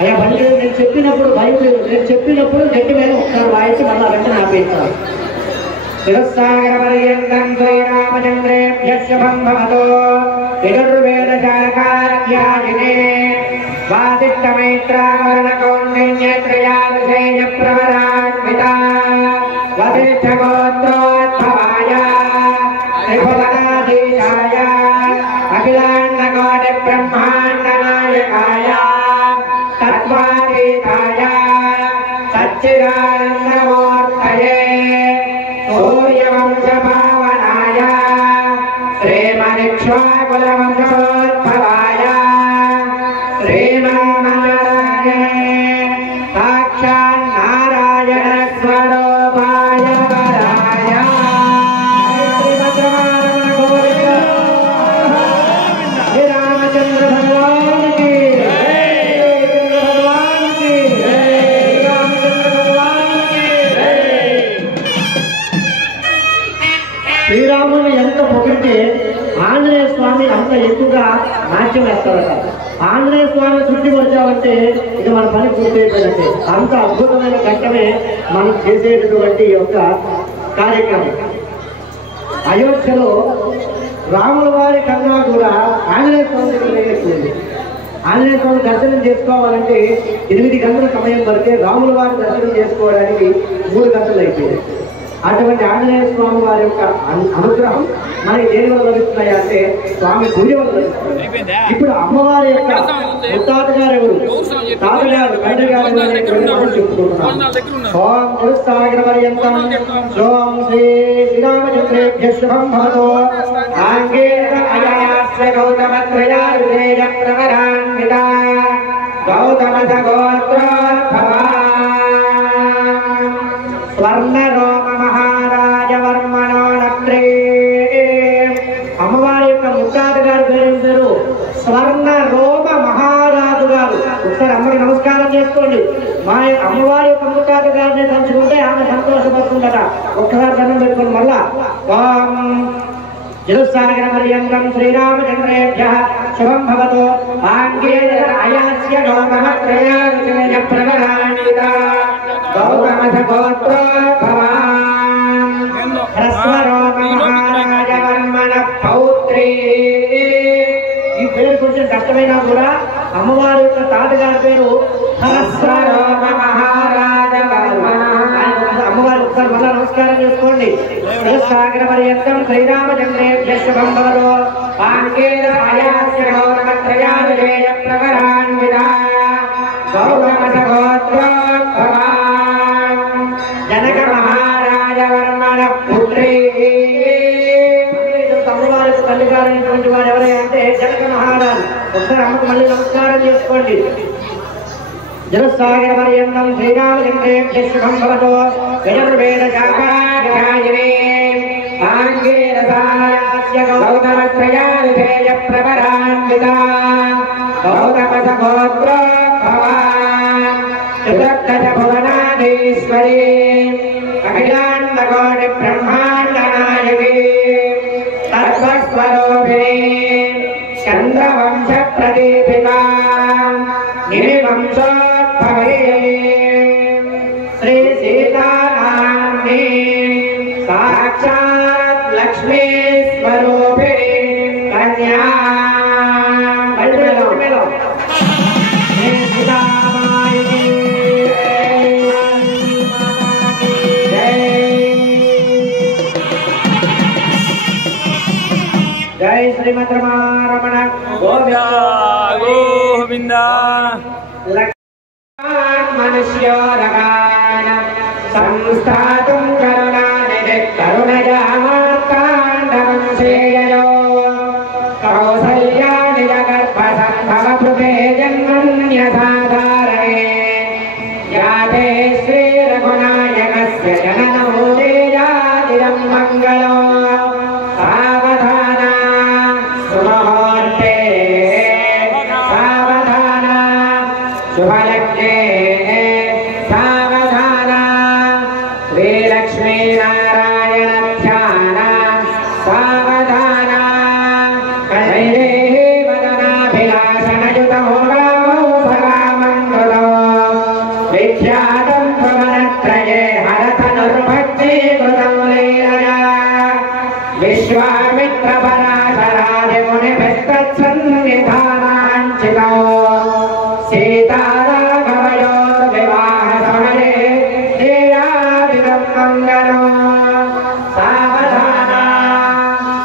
అయ్యా బండి నేను చెప్పినప్పుడు భయం లేదు. నేను చెప్పినప్పుడు గట్టి మీద ఒకసారి వాయించి మళ్ళీ వెంటనే ఆపేస్తాను. తిరుసాగర పర్యంతం శ్రీరామచంద్రేభ్య శుభం భవతో యజుర్వేద శాఖాధ్యాయినే వాదిష్ట మైత్రావరణ కౌండిన్య త్రయారుషేయ ప్రవరాన్విత వశిష్ఠ గోత్రోద్భవాయ త్రిభువనాధీశాయ అఖిలాండ కోటి బ్రహ్మాండ నాయకాయ తత్వాతీతాయ సచ్చిదానందమూర్తయే సూర్యవంశ భావనాయ శ్రీమనిక్ష్వాకులవంశోద్భవాయ శ్రీమన్నారాయణే సాక్షాన్నారాయణ స్వరూపాయ వరాయ. శ్రీరామచంద్ర భగవానికి శ్రీరాముని ఎంత పొగిడితే ఆంజనేయ స్వామి అంత ఎక్కువగా నాట్యం వేస్తారట. ఆంజనేయ స్వామి శుద్ధి పరచాలంటే ఇది మన పని పూర్తయిపోయినట్టే. అంత అద్భుతమైన ఘట్టమే మనం చేసేటటువంటి యొక్క కార్యక్రమం. అయోధ్యలో రాముల వారి కన్నా కూడా ఆంజనేయ స్వామి దగ్గర ఎక్కువైంది. ఆంజనేయ స్వామి దర్శనం చేసుకోవాలంటే 8 గంటల సమయం పడితే రాముల వారి దర్శనం చేసుకోవడానికి 3 గంటలు అయిపోయింది. అటువంటి ఆంజనేయ స్వామి వారి యొక్క అనుగ్రహం మనకి దేని వల్ల లభిస్తున్నాయి అంటే స్వామి పూజ వల్ల లభిస్తుంది. ఇప్పుడు అమ్మవారి యొక్క ముత్తాత గారు ఎవరు? తాతగారు తండ్రి గారు చెప్పుకుంటున్నారు. ఓం తిరుసాగర పర్యంతం ఓం శ్రీ శ్రీరామచంద్రేభ్య శుభం భవతో ఆంగేన అయాస్య గౌతమ త్రయారుషేయ ప్రవరాన్విత గౌతమ గోత్రోద్భవా స్వర్ణరోమ మహారాజ వర్మణో నత్రే. అమ్మవారి యొక్క ముత్తాత గారి పేరు స్వర్ణ రోమ మహారాజు గారు. ఒకసారి అమ్మకి నమస్కారం చేసుకోండి. మా అమ్మవారి యొక్క ముత్తాత గారిని తలుచుకుంటే ఆమె సంతోషపడుతుందట. ఒక్కసారి దండం పెట్టుకోండి. మళ్ళా ఓం తిరుసాగర పర్యంతం శ్రీరామచంద్రేభ్య శుభం భవతో ఆంగేన అయాస్య గౌతమ త్రయారుషేయ ప్రవరాన్విత గౌతమ గోత్రోద్భవా హ్రస్వరోమ మహారాజ వర్మణ పౌత్రీ. ఈ పేరు కొంచెం కష్టమైనా కూడా అమ్మవారి యొక్క తాతగారి పేరు హ్రస్వరోమ మహారాజ వర్మణ. అమ్మవారి ఒకసారి మళ్ళా నమస్కారం చేసుకోండి. తిరుసాగర పర్యంతం శ్రీరామచంద్రేభ్య శుభం భవతో ఆంగేన అయాస్య గౌతమ త్రయారుషేయ ప్రవరాన్విత గౌతమ గోత్రోద్భవా జనక మహారాజ వర్మణ పుత్రీ. అమ్మవారికి తల్లిగారైనటువంటి వారు ఎవరైనా అంటే జనక మహారాజు. ఒకసారి అమ్మకు మళ్ళీ నమస్కారం చేసుకోండి. चतुस्सागरपर्यन्तं श्रीरामचन्द्रेभ्यः शुभं भवतु यजुर्वेदशाखाध्यायिने आङ्गीरसायास्य गौतमत्रयानुधेयप्रवरान्विता गौतमसगोत्रो भवान् चतुर्दशभुवनाधीश्वरी अखिलाण्डकोटिब्रह्माण्डनायकी तत्त्वस्वरूपिणी चन्द्रवंशप्रदीपिका गिरिवंशोद्भवे श्री सीतानाम्नी साक्षात् लक्ष्मी स्वरूपिणी कन्या श्री सीतामाई जय श्रीमद् रमण गोविंदा मनुष्योरगान संस्थातुं करुणानिधि करुणया मार्ताण्डवंशेयो कौसल्यानि जगर्भसम्भवभृते जन्मन्यसाधारणे याते श्रीरघुनायकस्य जननमो देयादिदं मङ्गलो सावधाना सुमुहूर्ते सावधाना शुभलग्ने सावधाना श्रीलक्ष्मीनारायण ध्यान सावधाना वदनाभिलाषणयुतमोगामो विख्यातं भवनत्रये हरतनुर्भक्तिकृतं लीलया विश्वामित्रपराशरादिमुनिभिस्तत्सन्निधानाञ्चितो सीताराघवयोर्विवाहसमये श्रीराधिरं मङ्गलो सावधाना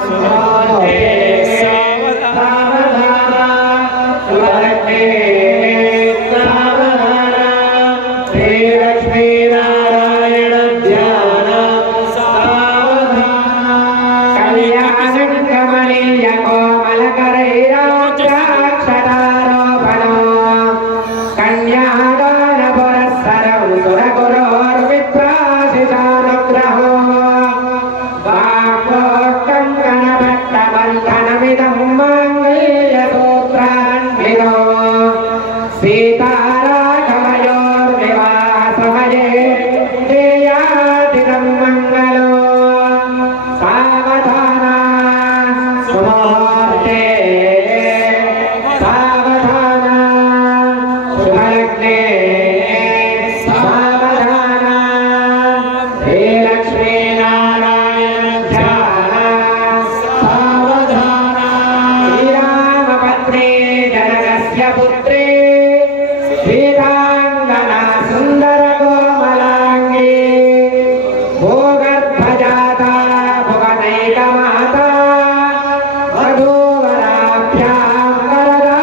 सुमुहूर्ते सावधाना सुभलग्ने सावधाना श्रीलक्ष्मीनारायण ध्यान सावधाना कल्याणं कमनीय कोमलकरैराक्षाक्षतारोपणो कन्यादानपुरःसरं सुरगुरोर्विप्रासितानुग्रहो वाक्कोत्कङ्कणभट्टबन्धनमिदं माङ्गल्यसूत्रान्वितो सीताराघवयोर्विवाहसमये देयादिदं मङ्गलो सावधाना सुमुहूर्ते सावधाना शुभलग्ने सावधाना श्रीलक्ष्मीनारायण ध्यान सावधाना श्रीरामपत्नी जनकस्य पुत्री श्रीराङ्गना सुन्दरकोमलाङ्गी भूगर्भजाता भुवनैकमाता वधूवराभ्यां वरदा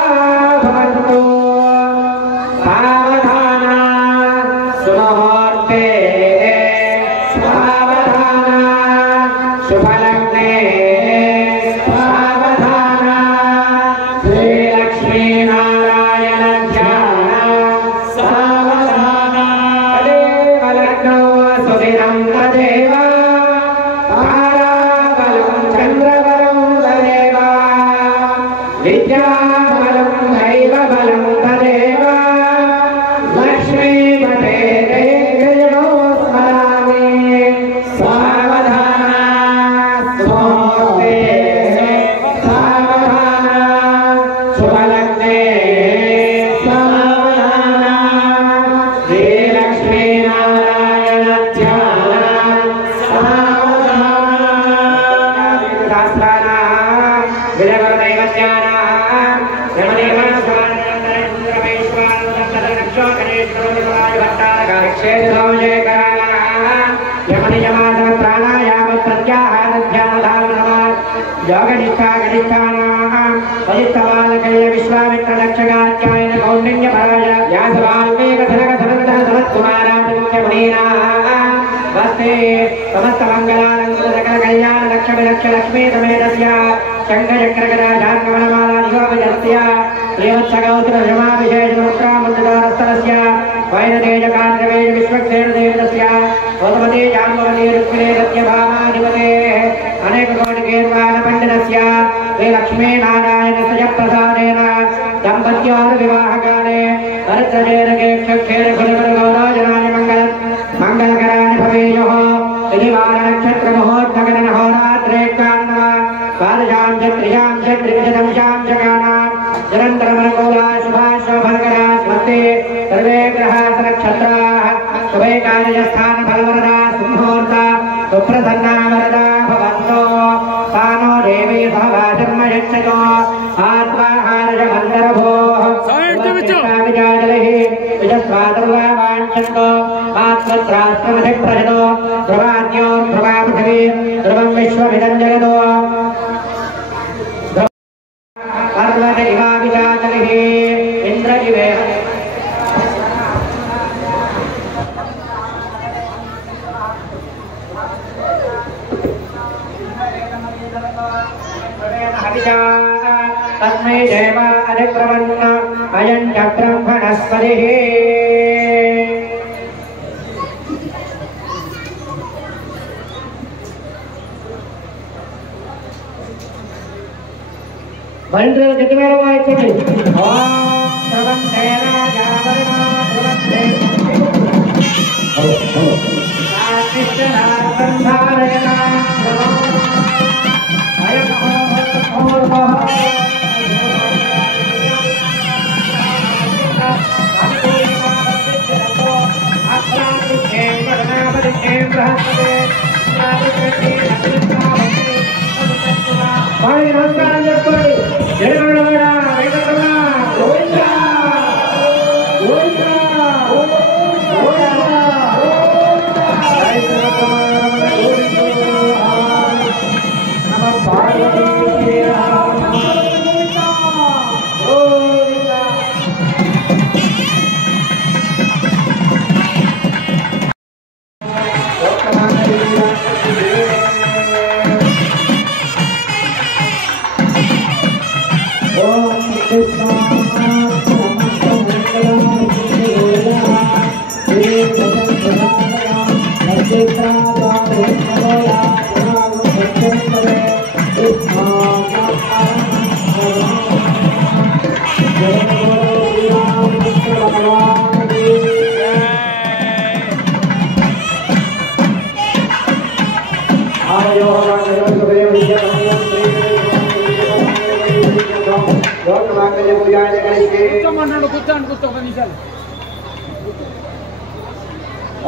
भवन्तु सावधाना सुमुहूर्ते सावधाना शुभलग्ने सावधाना श्रीलक्ष्मीनारायण ध्यान सावधाना तदेव लग्नो सुदिनं तदेव ताराबलं चन्द्रबलं तदेव विद्याबलं दैवबलं तदेव लक्ष्मीपते देवो स्मरामि सावधाना सुमुहूर्ते सावधाना शुभलग्ने सावधाना श्रीलक्ष्मीनारायण ध्यान सावधाना विश्वामित्रलक्षगात्यायन कौण्डिन्यपराय व्यासवाल्मीकधनकधनधनकुमारादित्यमुनीना वस्ते समस्तमङ्गलालङ्कृतकलकल्याण लक्ष्मी लक्ष्मी समेतस्य शङ्खचक्रगदाधार्कमलमालाधिगोपजस्य श्रीवत्सगौतमविशेषमुद्रामन्त्रदारस्तरस्य वैनतेजकान्द्रवेज विश्वक्षेणदेवतस्य गौतमते जाम्बवती रुक्मिणे सत्यभामाधिपतेः अनेककोटिकेर्वाणपण्डितस्य श्रीलक्ष्मीनारायणस्य प्रसादेन दम्पत्योर्विवाहकाले हरिद्रजेनकेक्षक्षेरफलगौराजनाय मङ्गलकराणि भवेयुः नक्षत्रमुहूर्तगणहोरात्रे पादशां च त्रिशां च त्रिविशदंशां च गानां निरन्तरमनुकूला शुभाशोभनकरा स्मर्ते सर्वे ग्रहाः नक्षत्राः शुभे कार्यस्थानफलवरदा सुमुहूर्ता सुप्रसन्ना वरदा भवन्तो सानो देवी सहवाचर्म यच्छतो आत्माहारजमन्दरभोः विजाजलिः विजस्वादर्वा वाञ्छन्तो आत्मत्रास्त्रमधिप्रजतो ध्रुवाद्योर्ध्रुवा पृथिवी ध्रुवं विश्वमिदं जगतो इवाभिजातलिः इन्द्रजिवे तस्मै देव अधिप्रवन्न अयं च ब्रह्मणस्पतिः मंत्र कितने वाइचने ओम प्रवन्ते राजा परिमा प्रवन्ते कृष्णा संधारयना अयं ओम नमस्कार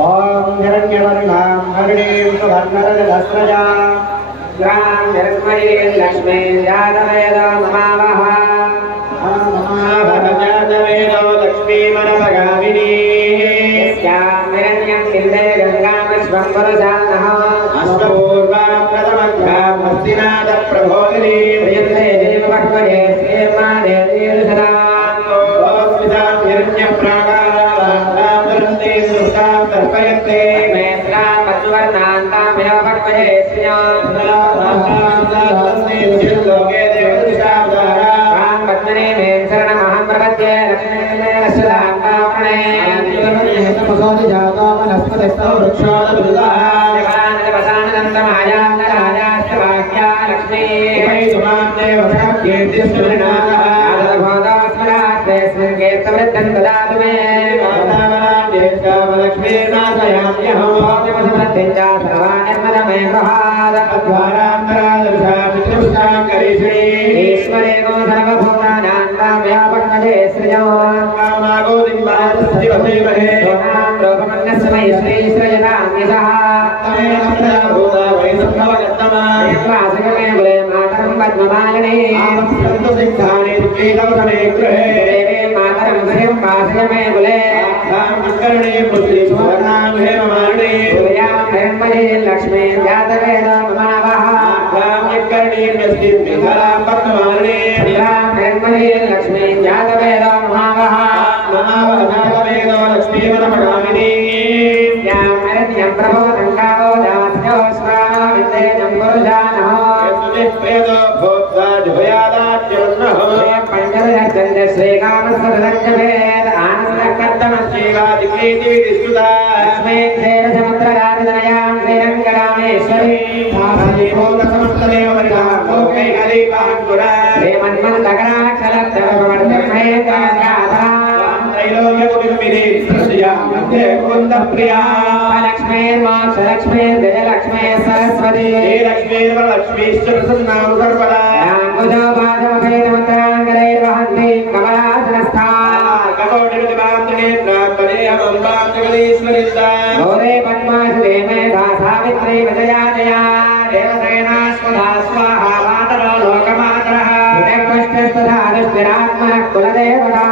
ओम हिरण्यवर्णां हरिणीं सुवर्णरजतस्रजा ग्रां हिरण्मयीं लक्ष्मीं जातवेदो नमावः जातवेदो लक्ष्मीमनपगामिनीः यस्यां हिरण्यं किन्दे गङ्गां विश्वं पुरुषानः अष्टपूर्वां प्रथमग्रां हस्तिनाथप्रबोधिनीं प्रियन्ते देवभक्तये श्रीर्माणे दीर्घदां ओस्मितां हिरण्यप्राकारां तर्पयते मेत्रा पशुवर्णान्तामेव भक्तये श्रियां लोके देवदुषावतारां पद्मने मे शरणमहं प्रपद्ये लक्ष्मीमेव सदान्तावणे जातो वनस्पतिस्थो वृक्षोदबुधः जगानन्दवसानन्दमायान्दराजास्य वाक्या लक्ष्मी सुमां देवकीर्तिस्मृणाः आदरभोगस्मरास्तेऽस्मिन् कीर्तवृद्धं ददातु मे ईश्वरे गो सर्वभूतानां कामया पक्मजे सृजो लोकमन्यस्मै श्री सृजताम्यसः गुले मातरं पद्ममालिनी मातरं श्रियं वासगमे गुले लक्ष्मी जातवेद ममावः लक्ष्मी जातवेद ममावः प्रभो गङ्गावो दास्यो स्वानो विद्येजं पुरुषानः स्वामीति विदिष्टुता लक्ष्मी क्षीरसमुद्रराजनयां श्रीरङ्गरामेश्वरी समस्तदेव परिधाकोकै हरिकाङ्कुरा श्रीमन्मन्दकराक्षलब्धवर्धमहे कान्ताधा त्रैलोक्यकुटिलमिति प्रसया मध्ये कुन्दप्रिया लक्ष्मीर्मोक्षलक्ष्मीर्गजलक्ष्मी सरस्वती श्रीलक्ष्मीर्वरलक्ष्मीश्च प्रसन्नां सर्वदा अंकुशोपादमभेदमन्त्राङ्गलैर्वहन्ति कमलासनस्था गौरे पद्मासुते मेधा सावित्री विजया जया देवसेना स्वधा स्वाहा मातरो लोकमातरः पुष्टस्तुधादुष्टिरात्मनः कुलदेवता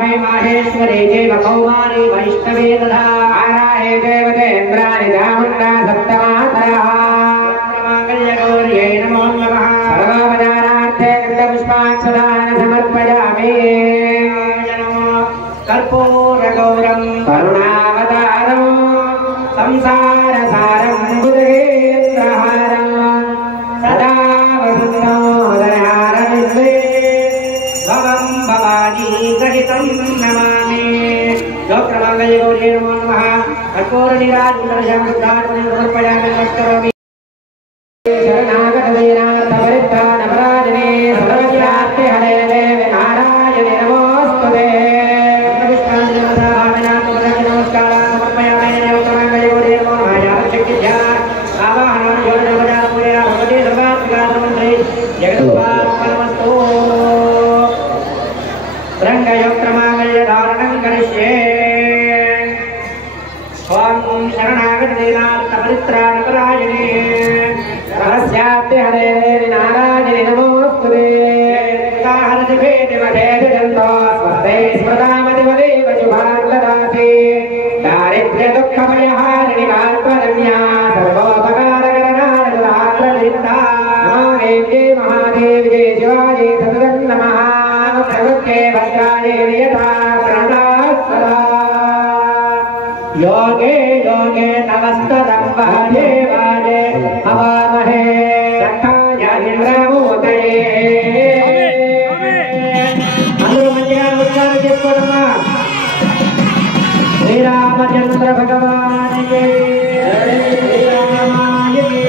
मे माहेश्वरी चैव कौमारी वैष्णवी तथा आराहे देवतेन्द्राणि चामुण्डा सप्तमातरः माङ्गल्यगौर्यै नमो नमः सर्वोपचारार्थे गन्धपुष्पाक्षदानि समर्पयामि कर्पूरगौरं करुणावतारं संसारसारं बुधगेन्द्रहारं सदा वसन्तोदरहारविश्वे भवं भवानी सहितं नमामि लोकमङ्गलगौर्यै नमो नमः कर्पूरनिराजनं बुद्धार्पणं समर्पयामि नमस्करोमि शरणागतवीरार्थपरित्राणपरायणे सर्वज्ञाते हरे देवे नारायणे नमोऽस्तुते रङ्गयोक्तमाङ्गल्यधारणं करिष्ये ॐ शरणागतवीरार्थपरित्राणपरायणे रहस्याप्ते हरे देवी नारायणे नमोऽस्तुते हरति भेदिमधेदिजन्तो स्वस्ते स्मृतामतिवदेव शुभार्लदासि दारिद्र्यदुःखभयहारिणि काल्परम्या सर्वोपकारकरणारदात्रलिप्ता नमो देव्यै महादेव्यै शिवायै सततं नमः प्रवृत्ते भद्रायै नियता प्रणास्पदा योगे योगे नमस्तरं वाजे हवामहे रक्षाय इंद्रमूर्तये అందరూ మంచిగా నమస్కారం చేసుకోవడమా శ్రీరామచంద్ర భగవానికి శ్రీరామాయకి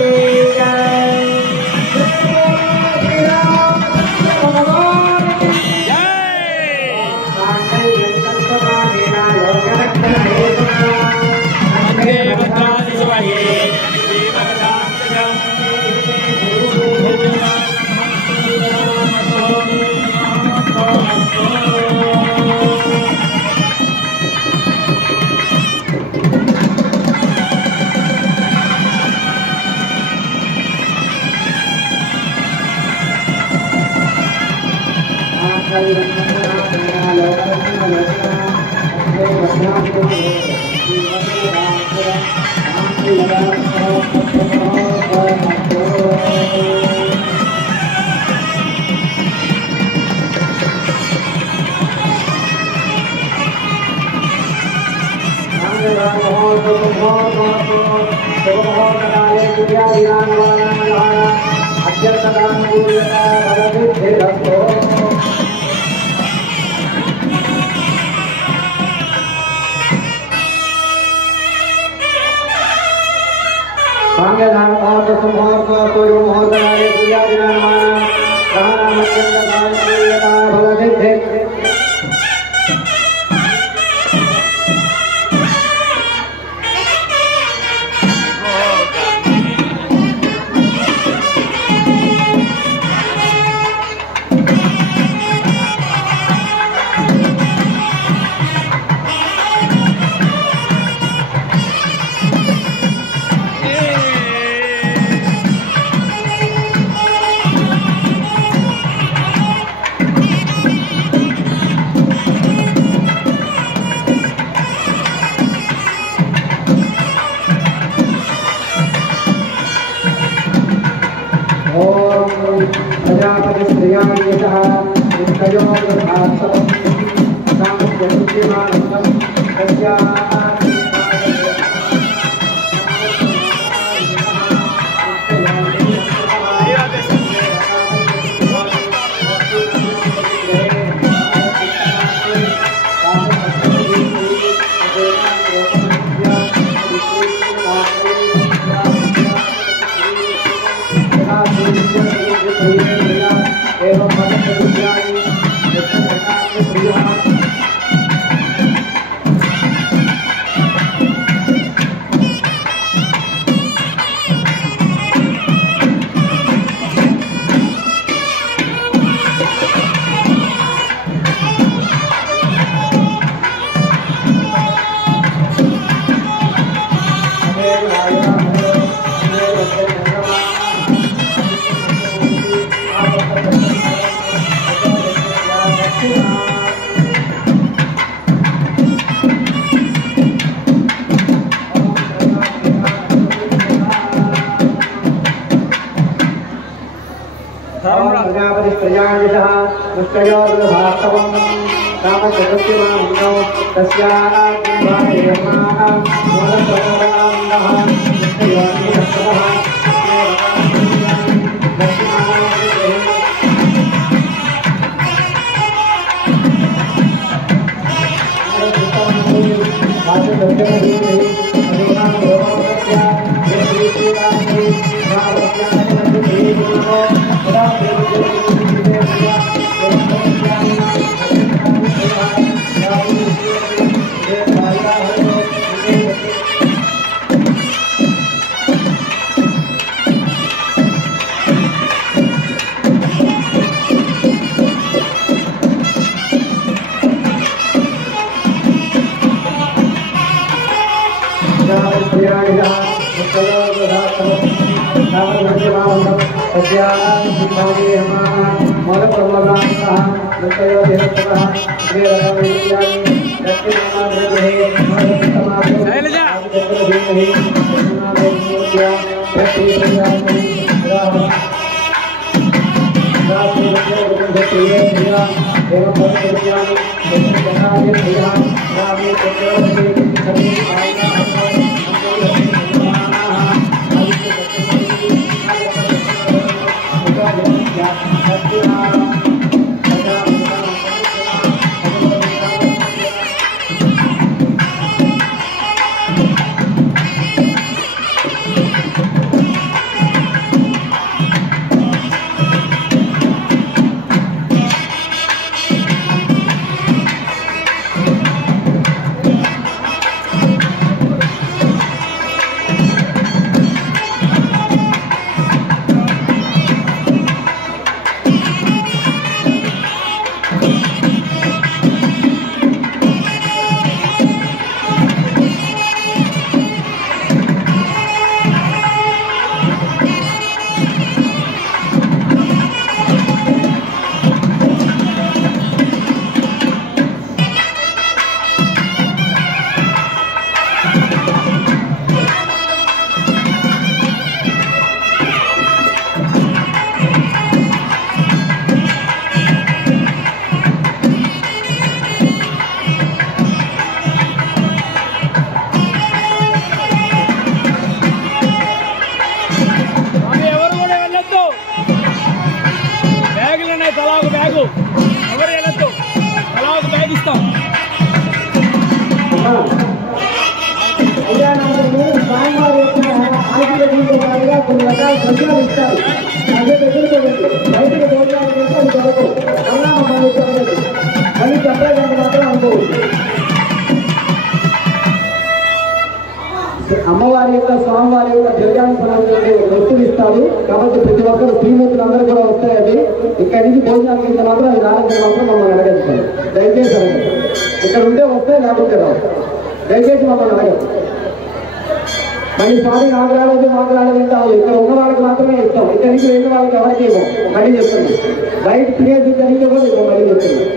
प्रजानिषः मुष्टयोर्भास्तवम् रामचक्रस्यमानौ तस्याः कुम्भादेवमाः मूलप्रभवानन्दः मुष्टयोर्निकस्तवः అమ్మవారి యొక్క స్వామివారి యొక్క ద్రవ్యానుసరాలు వస్తువులు ఇస్తారు కాబట్టి ప్రతి ఒక్కరు శ్రీమూర్తులు అందరూ కూడా వస్తాయండి. ఇక్కడి నుంచి భోజనాలు కింద మాత్రం అది రావాల్సిన మాత్రం మమ్మల్ని అడగచ్చు. దయచేసి అడగదు. ఇక్కడ ఉంటే వస్తాయి లేకపోతే రావు. దయచేసి మమ్మల్ని అడగదు. మళ్ళీ స్వామి నాకు రాలేదు మాకు రాలేదు కాదు. ఇక్కడ ఉన్న వాళ్ళకి మాత్రమే ఇస్తాం. ఇక్కడ నుంచి వెళ్ళిన వాళ్ళకి ఎవరికి ఇవ్వం. మళ్ళీ చెప్తుంది బయట ప్లేస్ జరిగితే కూడా ఇవ్వం. మళ్ళీ చెప్తుంది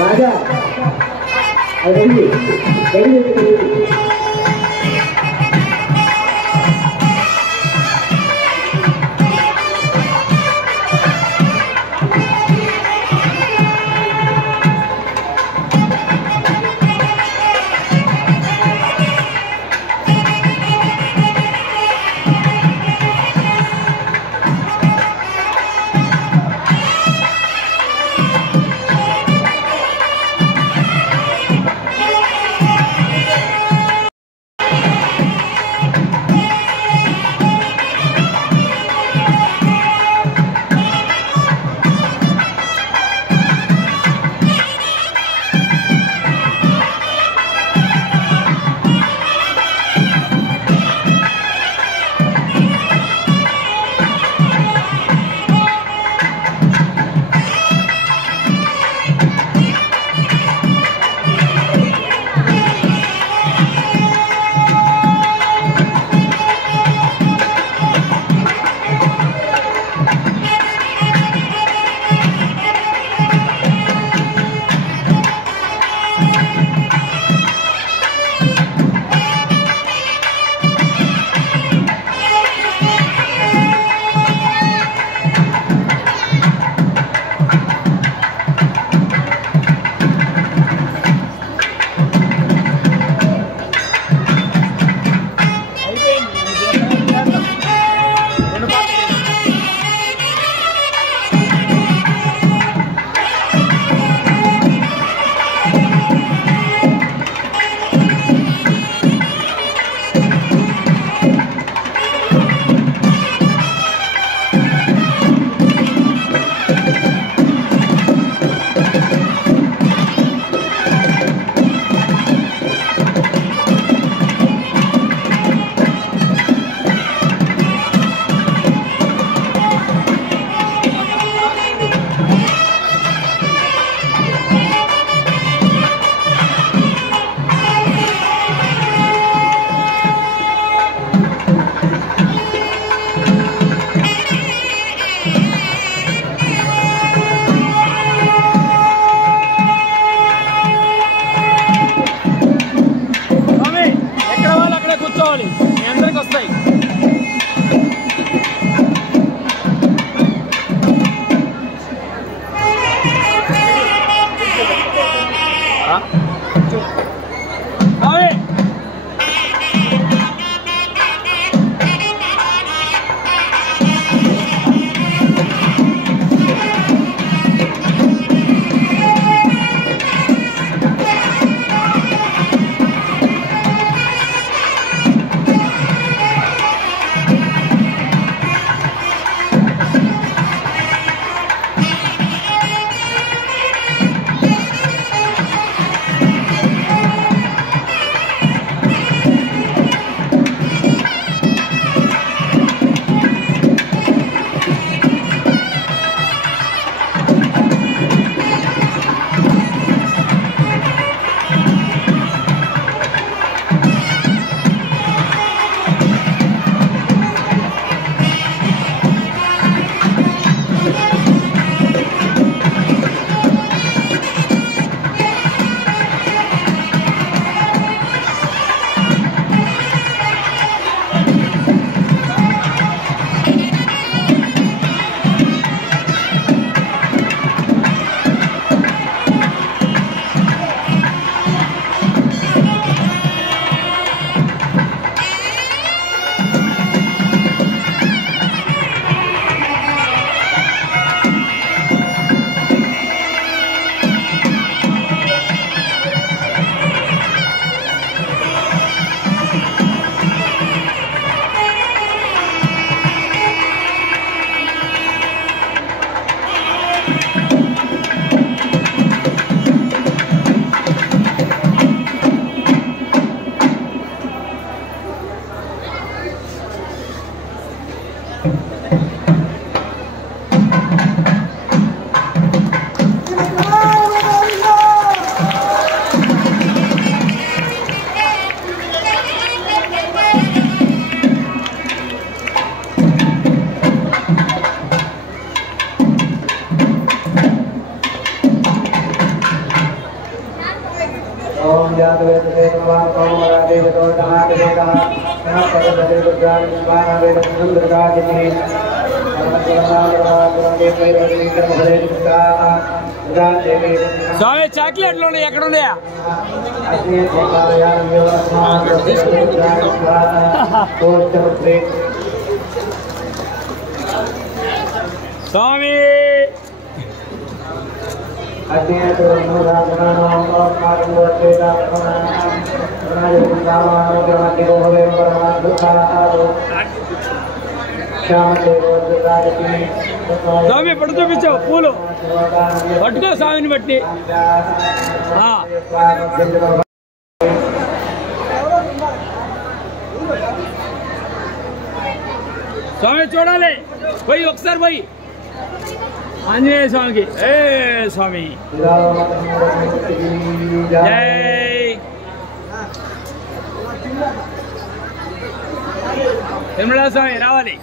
రాజా అది స్వామి చాక్లెట్లు ఉన్నాయి ఎక్కడ ఉన్నాయా స్వామి స్వామి ఎప్పుడు చూపించావు పూలు పట్టుకో స్వామిని బట్టి స్వామి చూడాలి పోయి ఒకసారి పోయి ఆంజనేయ స్వామికి ఏ స్వామి జై తిరుమల స్వామి రావాలి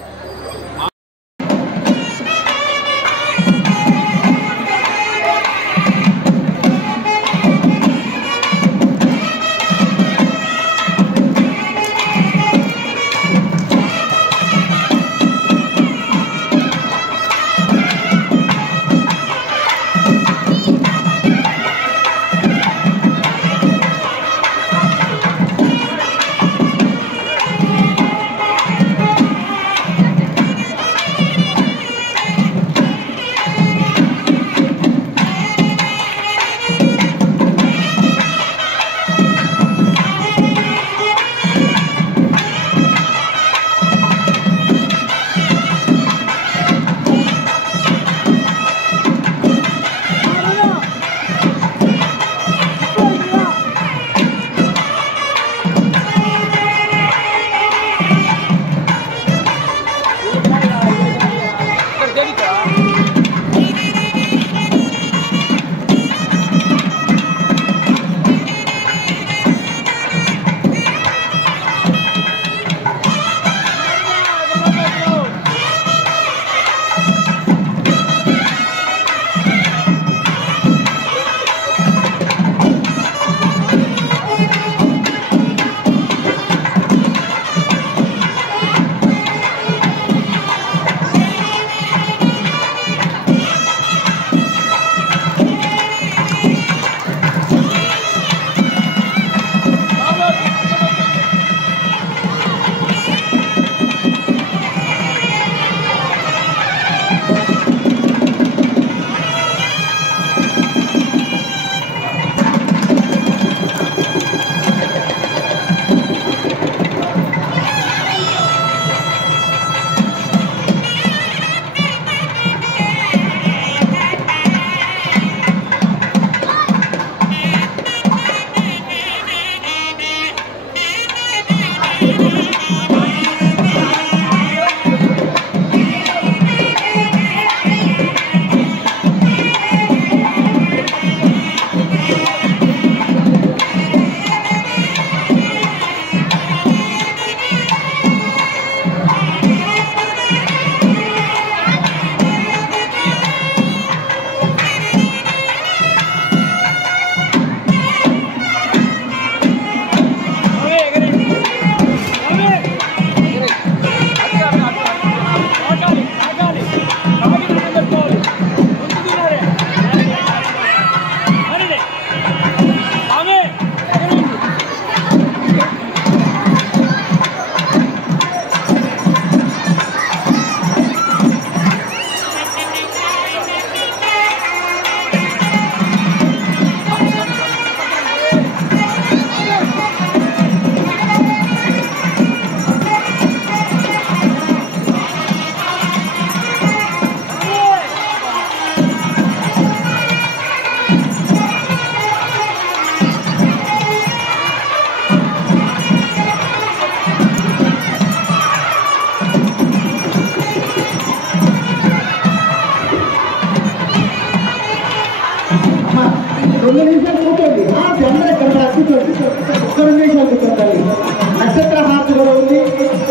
నక్షత్ర హారతి కూడా ఉంది,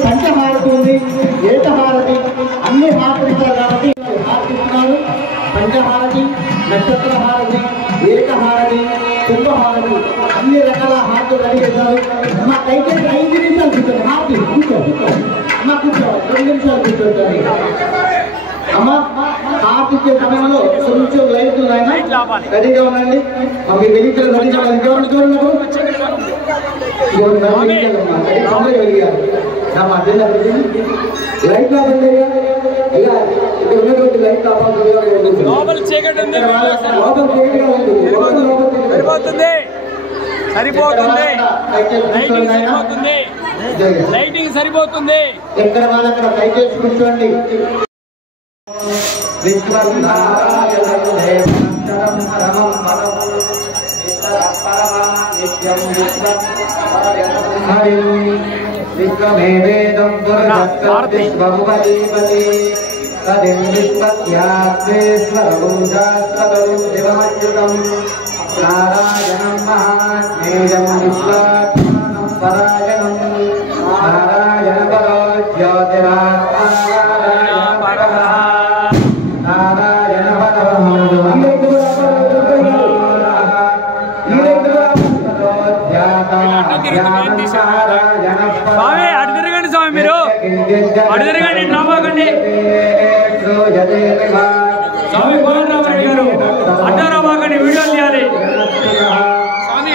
పంచహారతి ఉంది, ఏకహారతి అన్ని హారతులు ఇస్తారు కాబట్టి హారతిస్తున్నారు. పంచహారతి, నక్షత్ర హారతి, ఏకహారతి, కుంభహారతి అన్ని రకాల రెడీ చేశారు. అమ్మ దయచేసి 5 నిమిషాలు కూర్చోండి. హ్యాపీ కూర్చో అమ్మ కూర్చో 2 నిమిషాలు కూర్చోండి. అమ్మ హార్ట్ ఇచ్చే సమయంలో కొంచెం లైట్లు రెడీగా ఉండండి. మాకు వెహికల్ రెడీగా లైట్ ఆపండి. ఇలా ఇక్కడ ఉన్నటువంటి లైట్ ఆపాల్సి లోపల చీకటి ఉంది, సరిపోతుంది లైటింగ్ సరిపోతుంది. ఎక్కడ వాళ్ళక్కడ దయచేసి కూర్చోండి. విశ్వమేవేదం పురుషస్వముపదీపతి తదిం విశ్వస్యాత్మేశ్వరం శాశ్వతం శివమచ్యుతం నారాయణం మహాత్మేయం విశ్వాత్మానం పరాయణం నారాయణ పరో జ్యోతిరాత్మా నారాయణ పరో స్వామి అటు తిరగండి, స్వామి మీరు అటు తిరగండి, నవ్వకండి. స్వామి కోదండరామరెడ్డి గారు అడ్డారామాకండి, వీడియో తీయాలి. స్వామి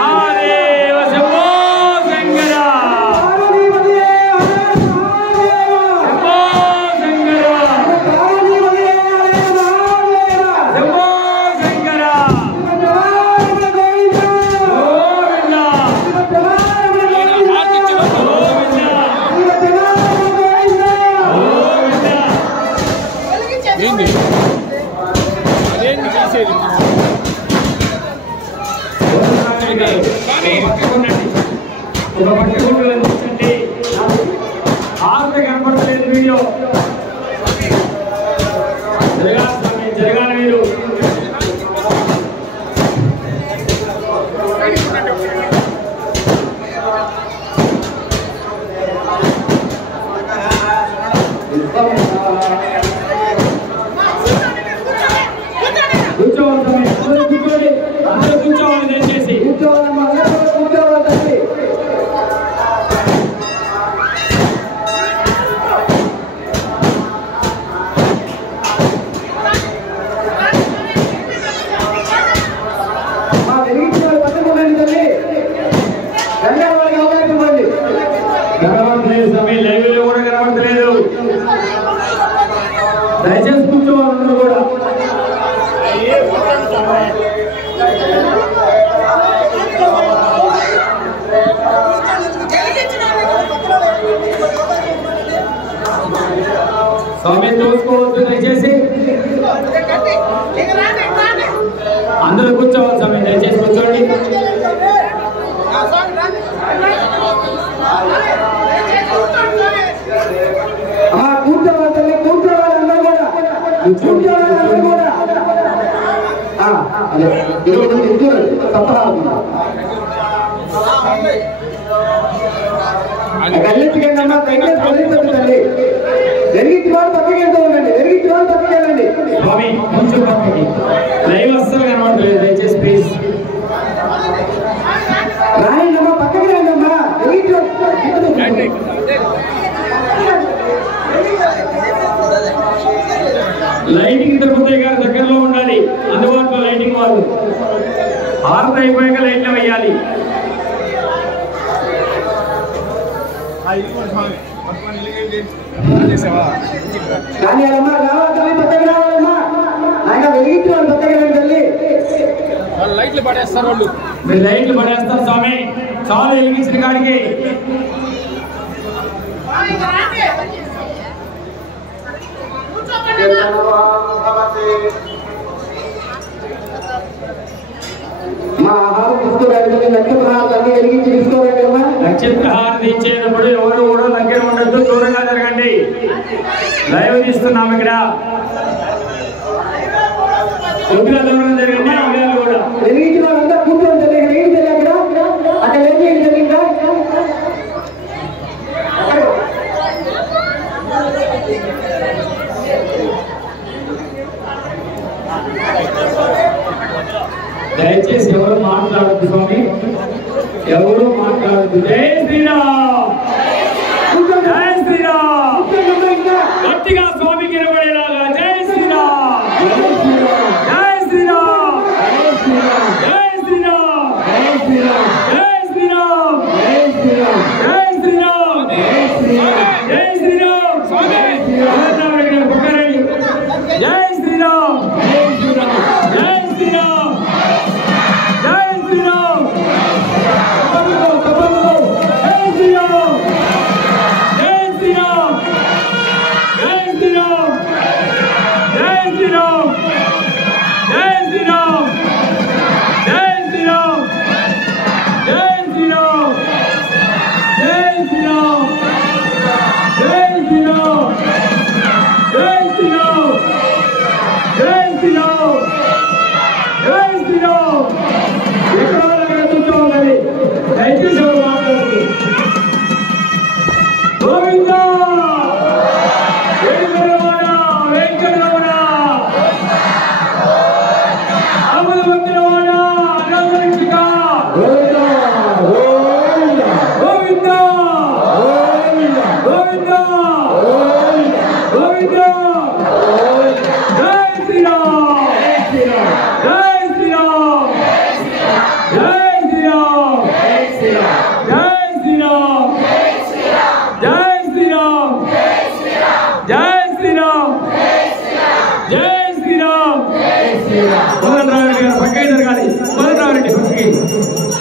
మహాదేవ శంభో శంకర, శంభో శంకర, శంభో శంకర. ఏంది అదేంటి చేసేది? కనపడలేదు వీడియో జరగాలి మీరు. కూర్చోవాలి, అందరూ కూర్చోవాలి, దయచేసి కనబడలేదు. స్వామి లైవ్ లో కూడా కనబడలేదు. దయచేసి కూర్చోవాలి అందరూ కూడా. స్వామి చూసుకోవద్దు, దయచేసి అందరూ కూర్చోవాలి. స్వామి దయచేసి కూర్చోండి. కూర్చోవాలి, కూర్చోవాలి అందరూ కూడా, కూర్చోవాలి అందరూ కూడా. వెలిగించకండి తల్లి, వెలిగించి వాళ్ళు పక్కకి వెళ్తూ ఉండండి, వెలిగించి వాళ్ళు పక్కకి వెళ్ళండి. స్వామి కొంచెం పక్కకి, లైవ్ అస్సలు కనబడలేదు, దయచేసి ప్లీజ్ రాయండమ్మా, పక్కకి రండమ్మా, వెలిగించి లైటింగ్ తిరుపతి గారి దగ్గరలో ఉండాలి, అందుబాటులో లైటింగ్ వాళ్ళు. హారతి అయిపోయాక లైట్లు వేయాలి. కానీ అమ్మా రావాలి, పక్కకి రావాలమ్మా, ఆయన వెలిగించి వాళ్ళు పక్కకి రండి తల్లి. లైట్లు పడేస్తారు వాళ్ళు, మీరు లైట్లు పడేస్తారు. స్వామి చాలు వెలిగించిన కాడికి. మా ఆహారం తీసుకోవాలి, నక్షత్రాలు వెలిగించి తీసుకోవాలి అమ్మా. నక్షత్ర హారతి ఇచ్చేటప్పుడు ఎవరు కూడా దగ్గర ఉండొద్దు, దూరంగా జరగండి. లైవ్ తీస్తున్నాం ఇక్కడ, కొద్దిగా దూరంగా జరగండి. అమ్మాయిలు కూడా వెలిగించి వాళ్ళంతా కూర్చోండి, వెలిగించి అక్కడ అక్కడ వెలిగించండి. ఇంకా దయచేసి ఎవరు మాట్లాడద్దు స్వామి, ఎవరు మాట్లాడద్దు. జై శ్రీరామ్, జై శ్రీరామ్. గట్టిగా స్వామికి నిలబడేలాగా జై శ్రీరామ్, జై శ్రీరామ్, జై శ్రీరామ్, జై శ్రీరామ్, జై శ్రీరామ్, జై శ్రీరామ్, జై శ్రీరామ్, జై శ్రీరామ్. స్వామి పక్కరండి. జై శ్రీరామ్, జై శ్రీరామ్, జై శ్రీరామ్, జై శ్రీరామ్, జై శ్రీరామ్, జై శ్రీరామ్, జై శ్రీరామ్, జై శ్రీరామ్, జై శ్రీరామ్, జై శ్రీరామ్, జై శ్రీరామ్, జై శ్రీరామ్, జై శ్రీరామ్, జై శ్రీరామ్, జై శ్రీరామ్, జై శ్రీరామ్. ఎక్కడ కూర్చోవాలి, దయచేసి మాట్లాడుతూ గోవింద వెంకటరమణ, వెంకటరమణ, అమృతవంతులవాడ, అనాథరక్షక, గోవింద, గోవింద, గోవింద, గోవింద. జై శ్రీరామ్, జై శ్రీరామ్, జై శ్రీరామ్, జై శ్రీరామ్, జై శ్రీరామ్, జై శ్రీరామ్, జై శ్రీరామ్, జై శ్రీరామ్. మొదటి రావరెడ్డి గారు పక్కకి జరగాలి. మొదటి రావరెడ్డి పక్కకి.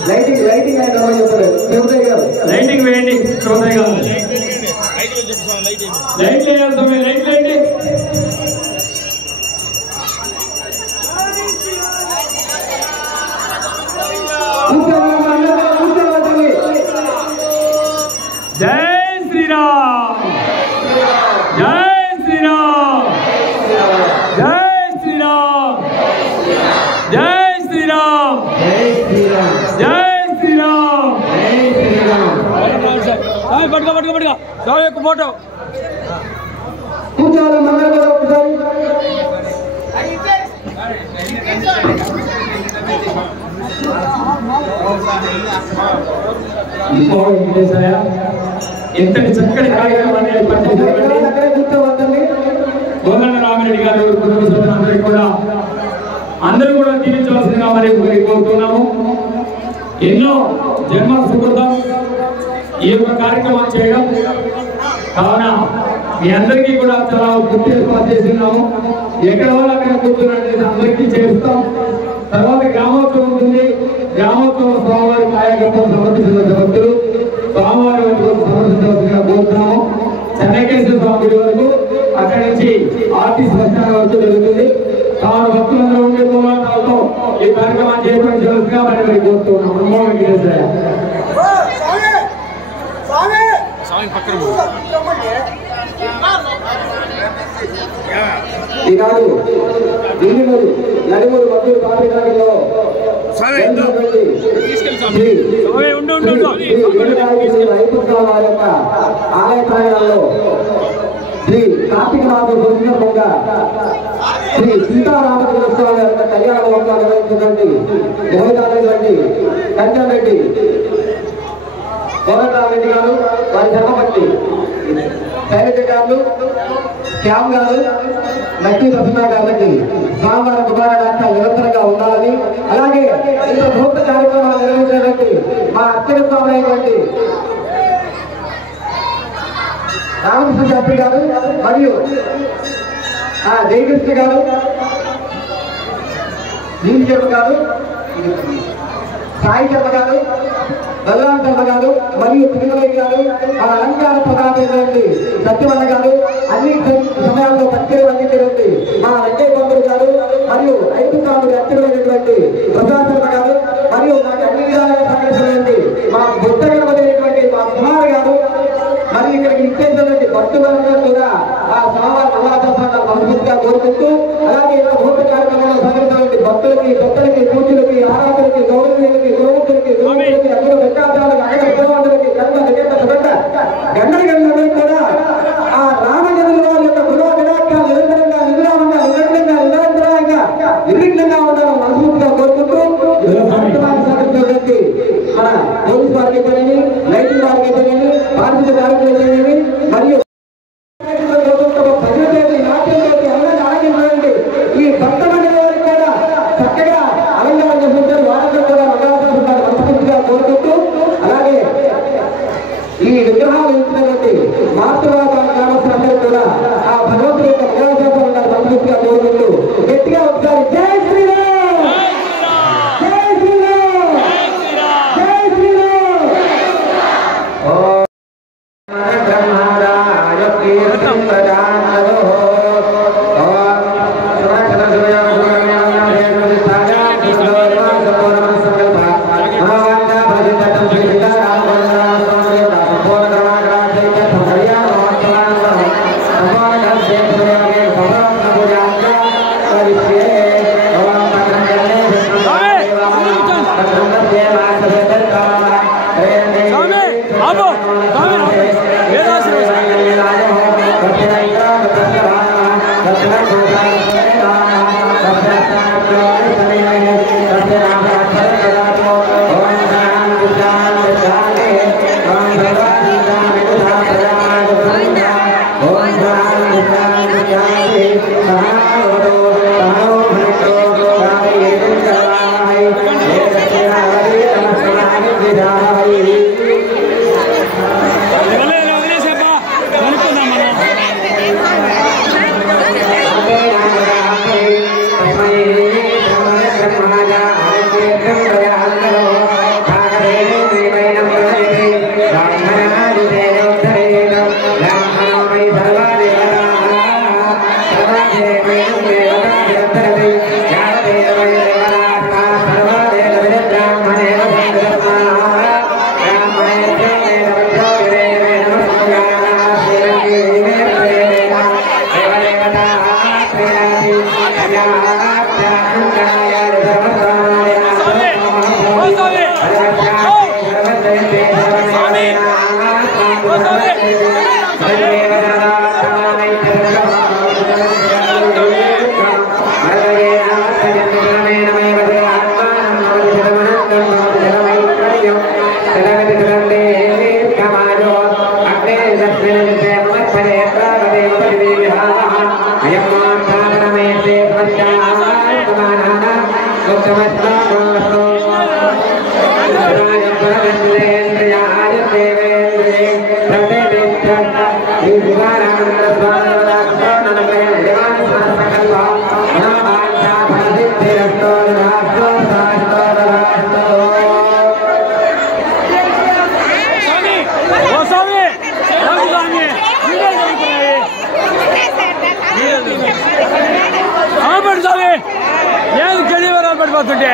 లైటింగ్ లైటింగ్ ఆయన చెప్పలేదు శివదయ్య గారు. లైటింగ్ వేయండి. చౌదరి గారు లైట్ వేయాలి. సమయం లైట్ వేయండి. జై శ్రీరామ్, జై శ్రీరామ్, జై శ్రీరామ్, జై శ్రీరామ్, జై శ్రీరామ్. పట్టుగా యొక్క ఫోటో కూర్చోవాలి. మంగళ ఒకసారి ఇంతటి చక్కటి కార్యక్రమాన్ని ఏర్పాటు చేశారండి. గోగన్న రామిరెడ్డి గారు కుటుంబ సభ్యులందరికీ కూడా అందరూ కూడా జీవించవలసిందిగా మరి కోరుతున్నాము. ఎన్నో జన్మ సుకృతం ఈ యొక్క కార్యక్రమం చేయడం కావున మీ అందరికీ కూడా చాలా గుర్తు ఏర్పాటు చేస్తున్నాము. ఎక్కడ వాళ్ళు అక్కడ కూర్చున్నట్టు అందరికీ చేస్తాం. తర్వాత గ్రామోత్సవం ఉంటుంది. గ్రామోత్సవం స్వామివారి కార్యక్రమం సమర్పించిన భక్తులు స్వామివారి సమర్పించవలసిందిగా కోరుతున్నాము. చెన్నకేశ్వర స్వామి వరకు అక్కడి నుంచి ఆర్టీ శ్మశానం వరకు జరుగుతుంది. కావున భక్తులందరూ ఉండే పోరాటాలతో ఈ కార్యక్రమాన్ని చేపట్టించవలసిగా మరి కోరుతున్నాము. నమో వెంకటేశ్వర. ఈనాడు దీనిమూరు నడిమూరు మద్దూరు కాపీనగర్లో వారి యొక్క ఆలయ ప్రాంగణంలో శ్రీ కార్తీక మాసం సందర్భంగా శ్రీ సీతారామచంద్ర స్వామి గారి యొక్క కళ్యాణ మహోత్సవం నిర్వహించినటువంటి గోవిందారెడ్డి కంచారెడ్డి గోవిందరామరెడ్డి గారు, వారి ధర్మపత్ని శైలజ గారు, శ్యామ్ గారు, లక్ష్మీ ప్రసన్న గారికి స్వామివారి కుమారుడు నిరంతరంగా ఉండాలని, అలాగే ఇంత భౌత కార్యక్రమాలు నిర్వహించినటువంటి మా అర్చక స్వామి అయినటువంటి రామకృష్ణ శాస్త్రి గారు మరియు జయకృష్ణ గారు, నీలశర్మ గారు, సాయి శర్మ గారు, బలరాం శర్మ గారు మరియు తిరుమలయ్య గారు, మన అలంకార ప్రధానమైనటువంటి సత్యవన్న గారు, అన్ని సమయాల్లో పత్రికలు అందించినటువంటి మా వెంకయ్య పంతులు గారు మరియు 5 సార్లు అత్యున్నటువంటి ప్రసాద్ శర్మ గారు మరియు మాకు అన్ని విధాలుగా సహకరించినటువంటి మా బుద్ధగణమైనటువంటి మా కుమార్ గారు మరియు ఇక్కడికి ఇచ్చేసినటువంటి భక్తులందరూ కూడా ఆ స్వామివారి మహాదర్శనాన్ని మనస్ఫూర్తిగా కోరుకుంటూ, అలాగే ఇలా భౌత కార్యక్రమంలో సహకరించినటువంటి భక్తులకి, భక్తులకి, పూజలకి, ఆరాధనకి, గౌరవీయులకి, గౌరవులకి, గౌరవులకి, అందరూ వ్యక్తాచారాలకు, అక్కడ ఉత్తరాంధ్రులకి, గండలకి కూడా ఆ రామచంద్రుల వారి యొక్క గృహ విరాట్యాలు నిరంతరంగా నిరంతరంగా నిర్విఘ్నంగా ఉండాలని మనస్ఫూర్తిగా కోరుకుంటూ పడిపోతుంటే